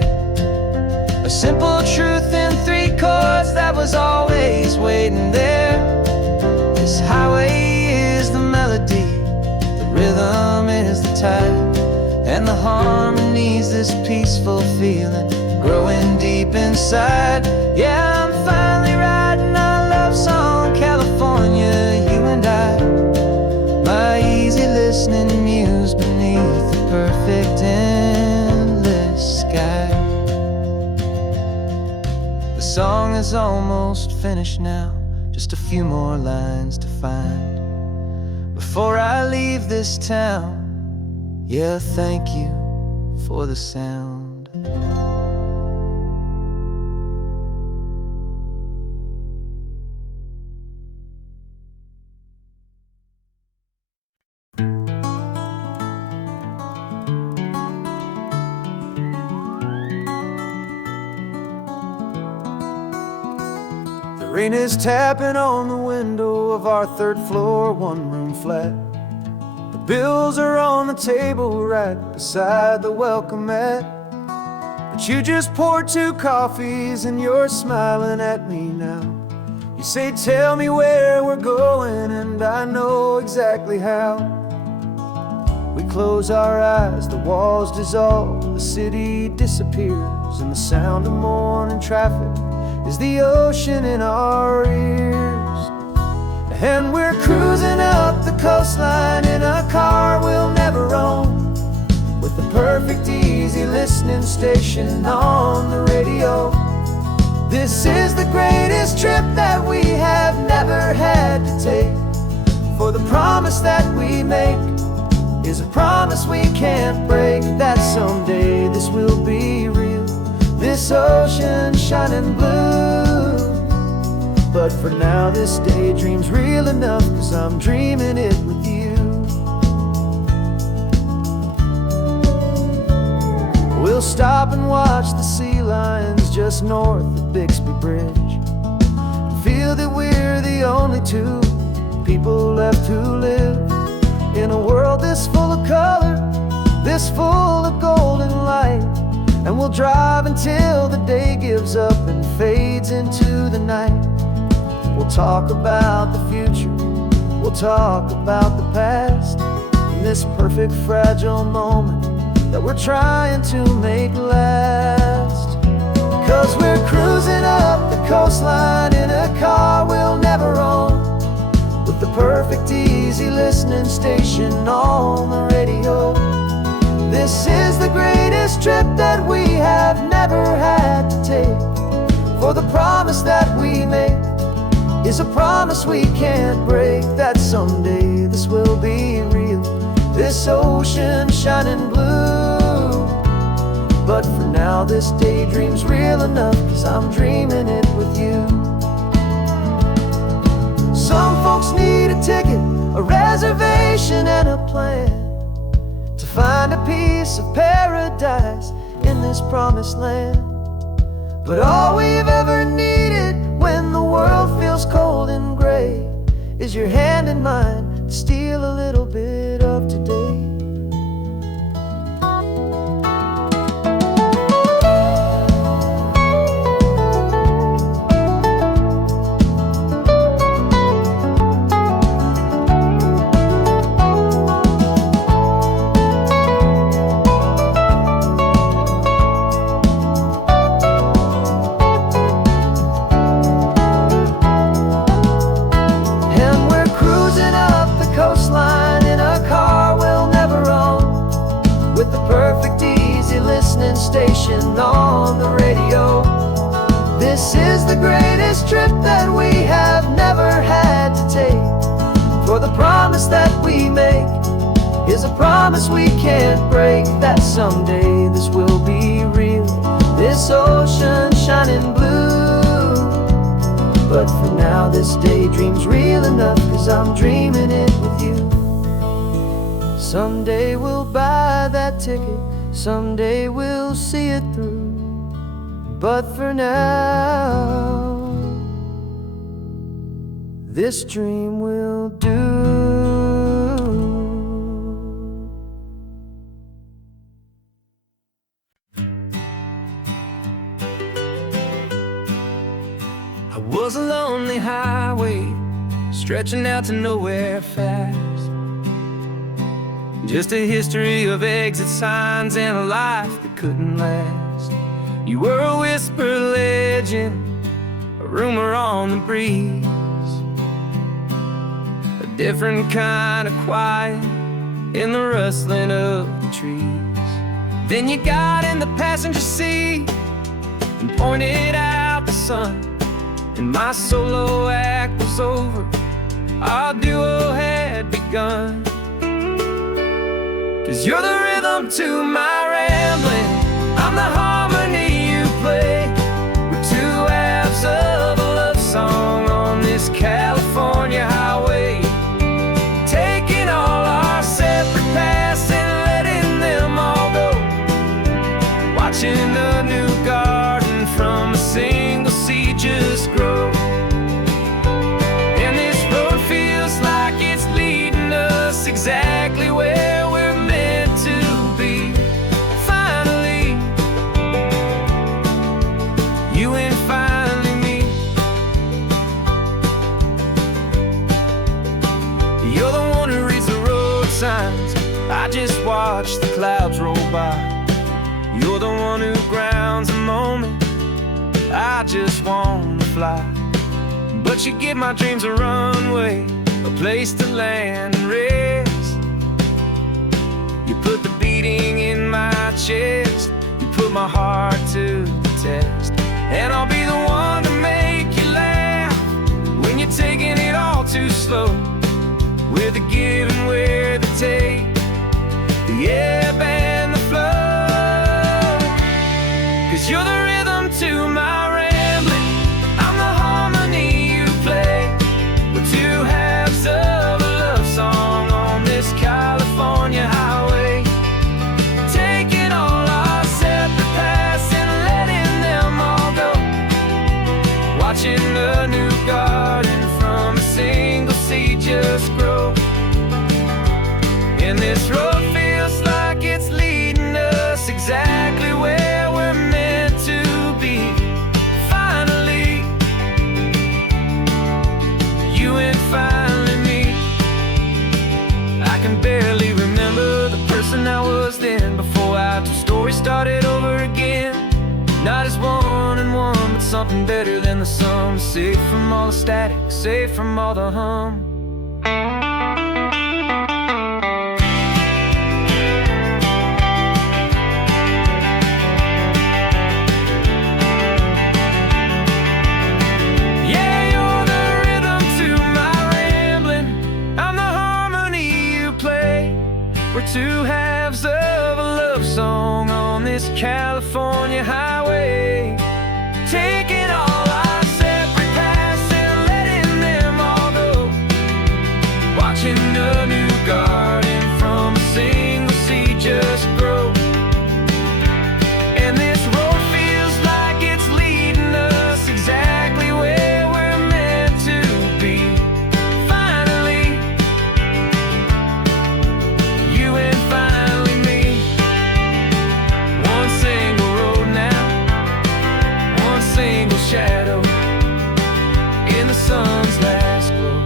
a simple truth in 3 chords that was always waiting there. This highway is the melody, the rhythm is the tide, and the harmony's this peaceful feeling growing deep inside. Yeah, I'm finally writing our love song, California, you and I. My easy listening muse beneath the perfect endless sky. The song is almost finished now, just a few more lines to find before I leave this town. Yeah, thank you for the sound. The rain is tapping on the window of our 3rd floor, 1-room flat. The bills are on the table right beside the welcome mat. But you just poured 2 coffees and you're smiling at me now. You say, tell me where we're going, and I know exactly how. We close our eyes, the walls dissolve, the city disappears, and the sound of morning traffic is the ocean in our ears. And we're cruising up the coastline in a car we'll never own, with the perfect easy listening station on the radio. This is the greatest trip that we have never had to take, for the promise that we make is a promise we can't break, that someday this will be real, this ocean shining blue. But for now this daydream's real enough, 'cause I'm dreaming it with you. We'll stop and watch the sea lions just north of Bixby Bridge, and feel that we're the only 2 people left who live in a world this full of color, this full of golden light. And we'll drive until the day gives up and fades into the night. We'll talk about the future, we'll talk about the past, in this perfect fragile moment that we're trying to make last. 'Cause we're cruising up the coastline in a car we'll never own, with the perfect easy listening station on the radio. This is the greatest trip that we have never had to take, for the promise that we make is a promise we can't break, that someday this will be real, this ocean shining blue. But for now this daydream's real enough, 'cause I'm dreaming it with you. Some folks need a ticket, a reservation and a plan to find a piece of paradise in this promised land. But all we've ever needed when the world feels cold and gray is your hand in mine to steal a little bit of today. Station on the radio. This is the greatest trip that we have never had to take, for the promise that we make is a promise we can't break, that someday this will be real, this ocean shining blue. But for now this daydream's real enough, 'cause I'm dreaming it with you. Someday we'll buy that ticket, someday we'll see it through. But for now, this dream will do. I was a lonely highway stretching out to nowhere fast, just a history of exit signs and a life that couldn't last. You were a whisper legend, a rumor on the breeze, a different kind of quiet in the rustling of the trees. Then you got in the passenger seat and pointed out the sun, and my solo act was over, our duo had begun. 'Cause you're the rhythm to my rambling, I'm the harmony you play. We're two halves of a love song on this California highway, taking all our separate paths and letting them all go, watching a new garden from a single seed just grow. And this road feels like it's leading us exactly where we're meant to be. Finally, you and finally me. You're the one who reads the road signs, I just watch the clouds roll by. You're the one who grounds the moment, I just wanna fly. But you give my dreams a runway, a place to land and rest. You put the beating in my chest, you put my heart to the test. And I'll be the one to make you laugh when you're taking it all too slow, with the give and with the take, the ebb and the flow. 'Cause you're the rhythm to my rambling, I'm the harmony you play. We're two halves of a love song on this California highway, taking all our separate paths and letting them all go, watching a new garden from a single seed just grow. And this road feels like it's leading us exactly where we're meant to be. Finally, you and finally me. I can barely remember the person I was then, before our two stories started over again. Not as one and one, but something better than the sum. Safe from all the static, safe from all the hum. Yeah, you're the rhythm two halves of a love song on this California highway, taking all our separate paths and letting them all go, watching a new garden from a single seed just grow. And this road feels like it's leading us exactly where we're meant to be. Finally, you and finally me. One single road now, one single shadow in the sun's last glow.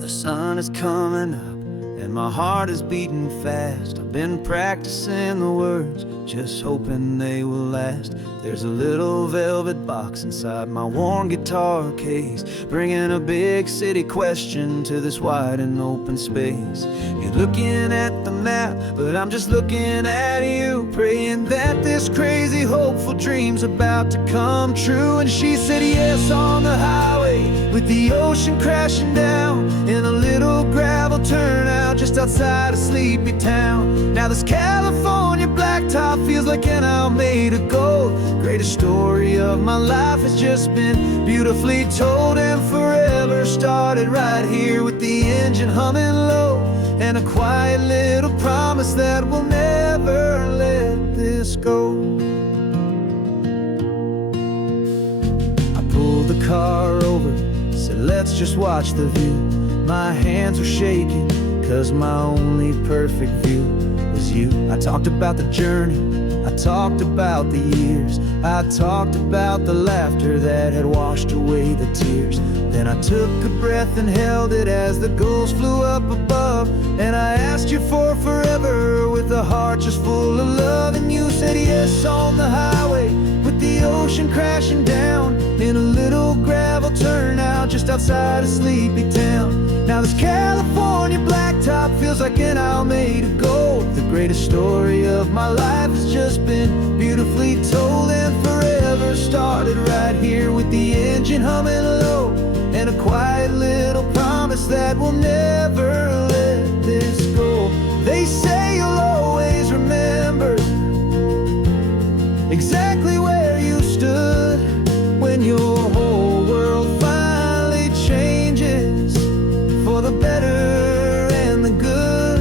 The sun is coming up and my heart is beating fast. I've been practicing the words, just hoping they will last. There's a little velvet box inside my worn guitar case, bringing a big city question to this wide and open space. You're looking at the map, but I'm just looking at you, praying that this crazy hopeful dream's about to come true. And she said yes on the highway, with the ocean crashing down in a little gravel turnout just outside of sleepy town. Now this California blacktop feels like an hour made of gold. Greatest story of my life has just been beautifully told, and forever started right here with the engine humming low, and a quiet little promise that we'll never let this go. I pulled the car over, said let's just watch the view. My hands were shaking, cause my only perfect view was you. I talked about the journey, I talked about the years, I talked about the laughter that had washed away the tears. Then I took a breath and held it as the gulls flew up above, and I asked you for forever with a heart just full of love. And you said yes on the highway, with the ocean crashing down in a little gravel turnout just outside of sleepy town. Now this California blacktop feels like an hour made of gold. The greatest story of my life has just been beautifully told, and forever started right here with the engine humming low, and a quiet little promise that we'll never let this go. They say you'll always remember exactly where you stood when your whole world finally changes for the better and the good.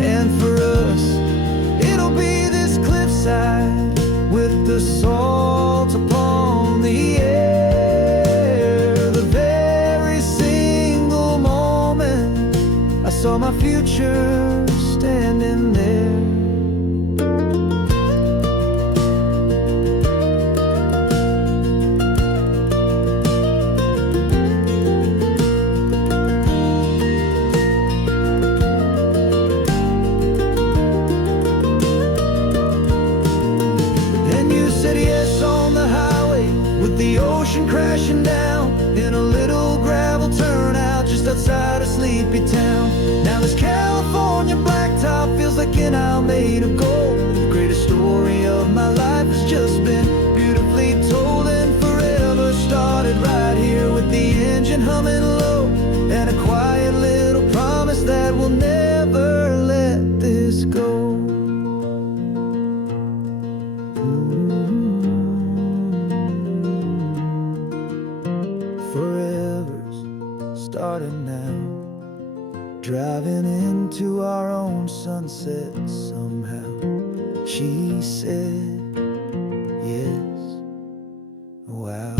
And for us, it'll be this cliffside with the salt upon the air. The very single moment I saw my future standing there. Crashing down in a little gravel turnout just outside of sleepy town. Now this California blacktop feels like an hour made of gold. The greatest story of my life has just been beautifully told, and forever started right here with the engine humming low, and a quiet little promise that we'll never let this go. Starting now, driving into our own sunset somehow. She said yes, wow.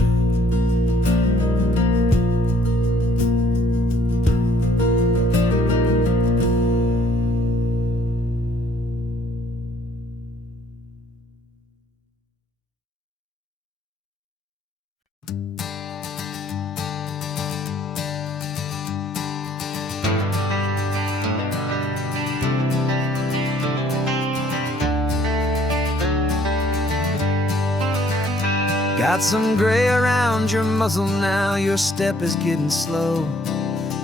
Got some gray around your muzzle now, your step is getting slow,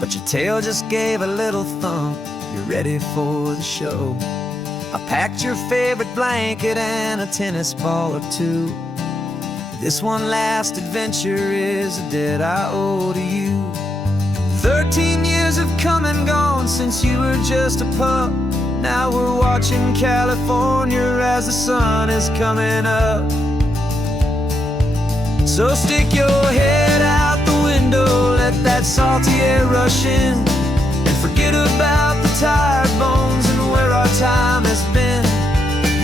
but your tail just gave a little thump, you're ready for the show. I packed your favorite blanket and a tennis ball or two. This one last adventure is a debt I owe to you. 13 years have come and gone since you were just a pup. Now we're watching California as the sun is coming up. So stick your head out the window, let that salty air rush in, and forget about the tired bones and where our time has been.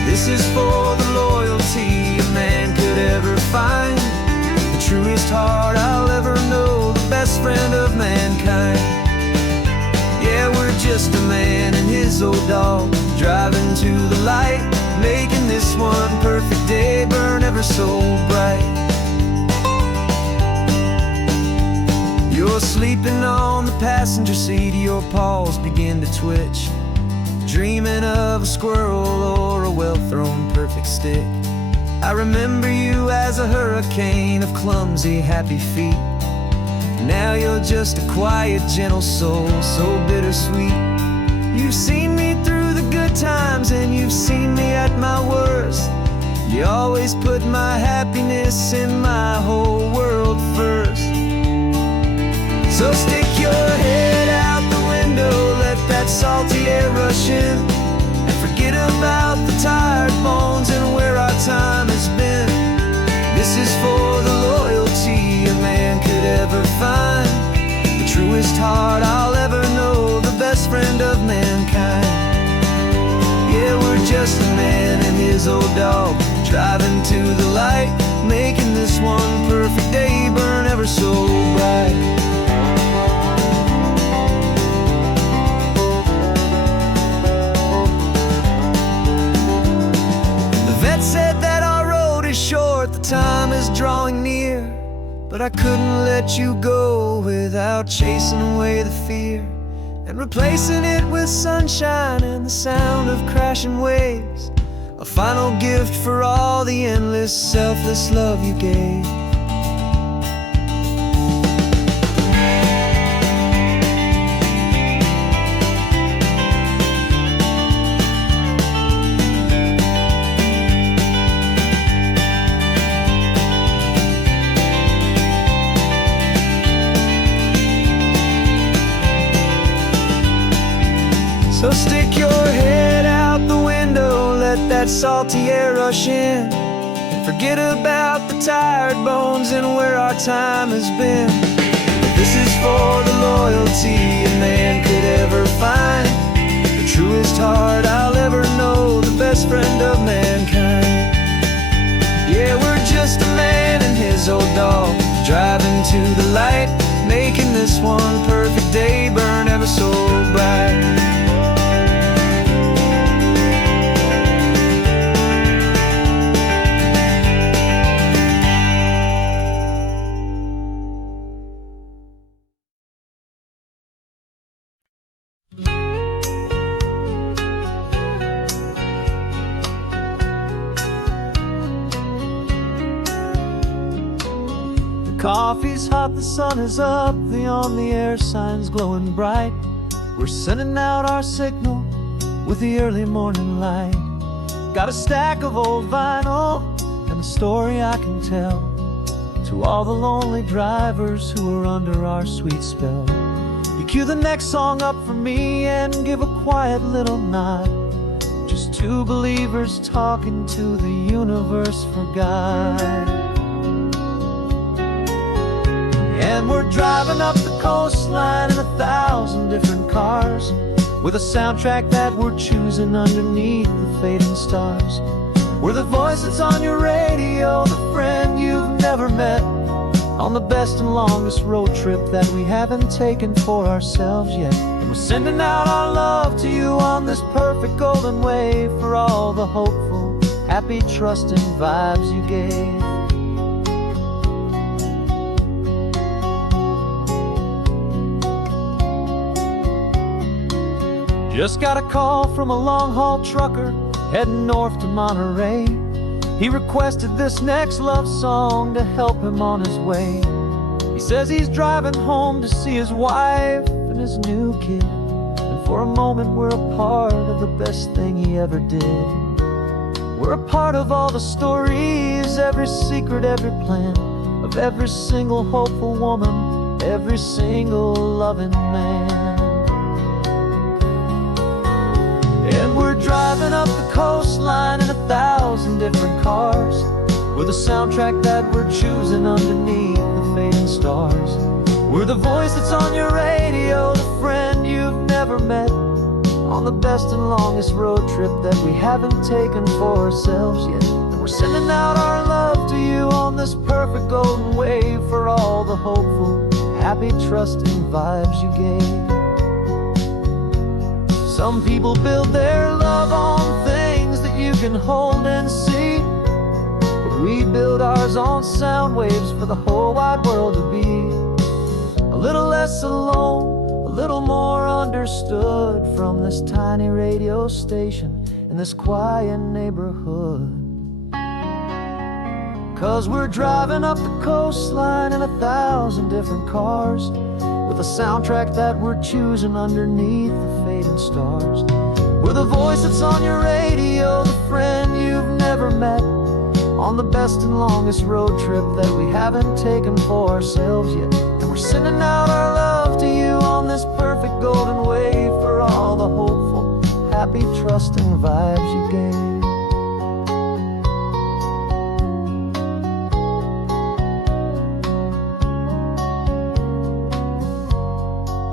This is for the loyalty a man could ever find, the truest heart I'll ever know, the best friend of mankind. Yeah, we're just a man and his old dog, driving to the light, making this one perfect day burn ever so bright. You're sleeping on the passenger seat, your paws begin to twitch, dreaming of a squirrel or a well-thrown perfect stick. I remember you as a hurricane of clumsy, happy feet. Now you're just a quiet, gentle soul, so bittersweet. You've seen me through the good times and you've seen me at my worst. You always put my happiness in my whole world first. So stick your head out the window, let that salty air rush in, and forget about the tired bones and where our time has been. This is for the loyalty a man could ever find, the truest heart I'll ever know, the best friend of mankind. Yeah, we're just a man and his old dog, driving to the light, making this one perfect day burn ever so bright. Said that our road is short, the time is drawing near, but I couldn't let you go without chasing away the fear and replacing it with sunshine and the sound of crashing waves, a final gift for all the endless, selfless love you gave. So stick your head out the window, let that salty air rush in, and forget about the tired bones and where our time has been. This is for the loyalty a man could ever find, the truest heart I'll ever know, the best friend of mankind. Yeah, we're just a man and his old dog, driving to the light, making this one perfect day burn ever so bright. Coffee's hot, the sun is up, the on-the-air sign's glowing bright. We're sending out our signal with the early morning light. Got a stack of old vinyl and a story I can tell to all the lonely drivers who are under our sweet spell. You cue the next song up for me and give a quiet little nod. Just two believers talking to the universe for God. And we're driving up the coastline in 1,000 different cars, with a soundtrack that we're choosing underneath the fading stars. We're the voice that's on your radio, the friend you've never met, on the best and longest road trip that we haven't taken for ourselves yet. And we're sending out our love to you on this perfect golden wave, for all the hopeful, happy, trusting vibes you gave. Just got a call from a long-haul trucker heading north to Monterey. He requested this next love song to help him on his way. He says he's driving home to see his wife and his new kid, and For a moment we're a part of the best thing he ever did. We're a part of all the stories, every secret, every plan, of every single hopeful woman, every single loving man. And we're driving up the coastline in 1,000 different cars, with a soundtrack that we're choosing underneath the fading stars. We're the voice that's on your radio, the friend you've never met, on the best and longest road trip that we haven't taken for ourselves yet. And we're sending out our love to you on this perfect golden wave, for all the hopeful, happy, trusting vibes you gave. Some people build their love on things that you can hold and see, but we build ours on sound waves for the whole wide world to be a little less alone, a little more understood, from this tiny radio station in this quiet neighborhood. 'Cause we're driving up the coastline in 1,000 different cars, with a soundtrack that we're choosing underneath the fading stars. We're the voice that's on your radio, the friend you've never met, on the best and longest road trip that we haven't taken for ourselves yet. And we're sending out our love to you on this perfect golden wave, for all the hopeful, happy, trusting vibes you gave.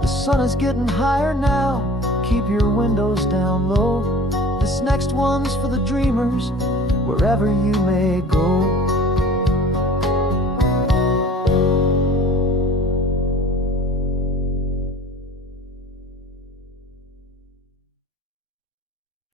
The sun is getting higher now, keep your windows down low. This next one's for the dreamers, wherever you may go.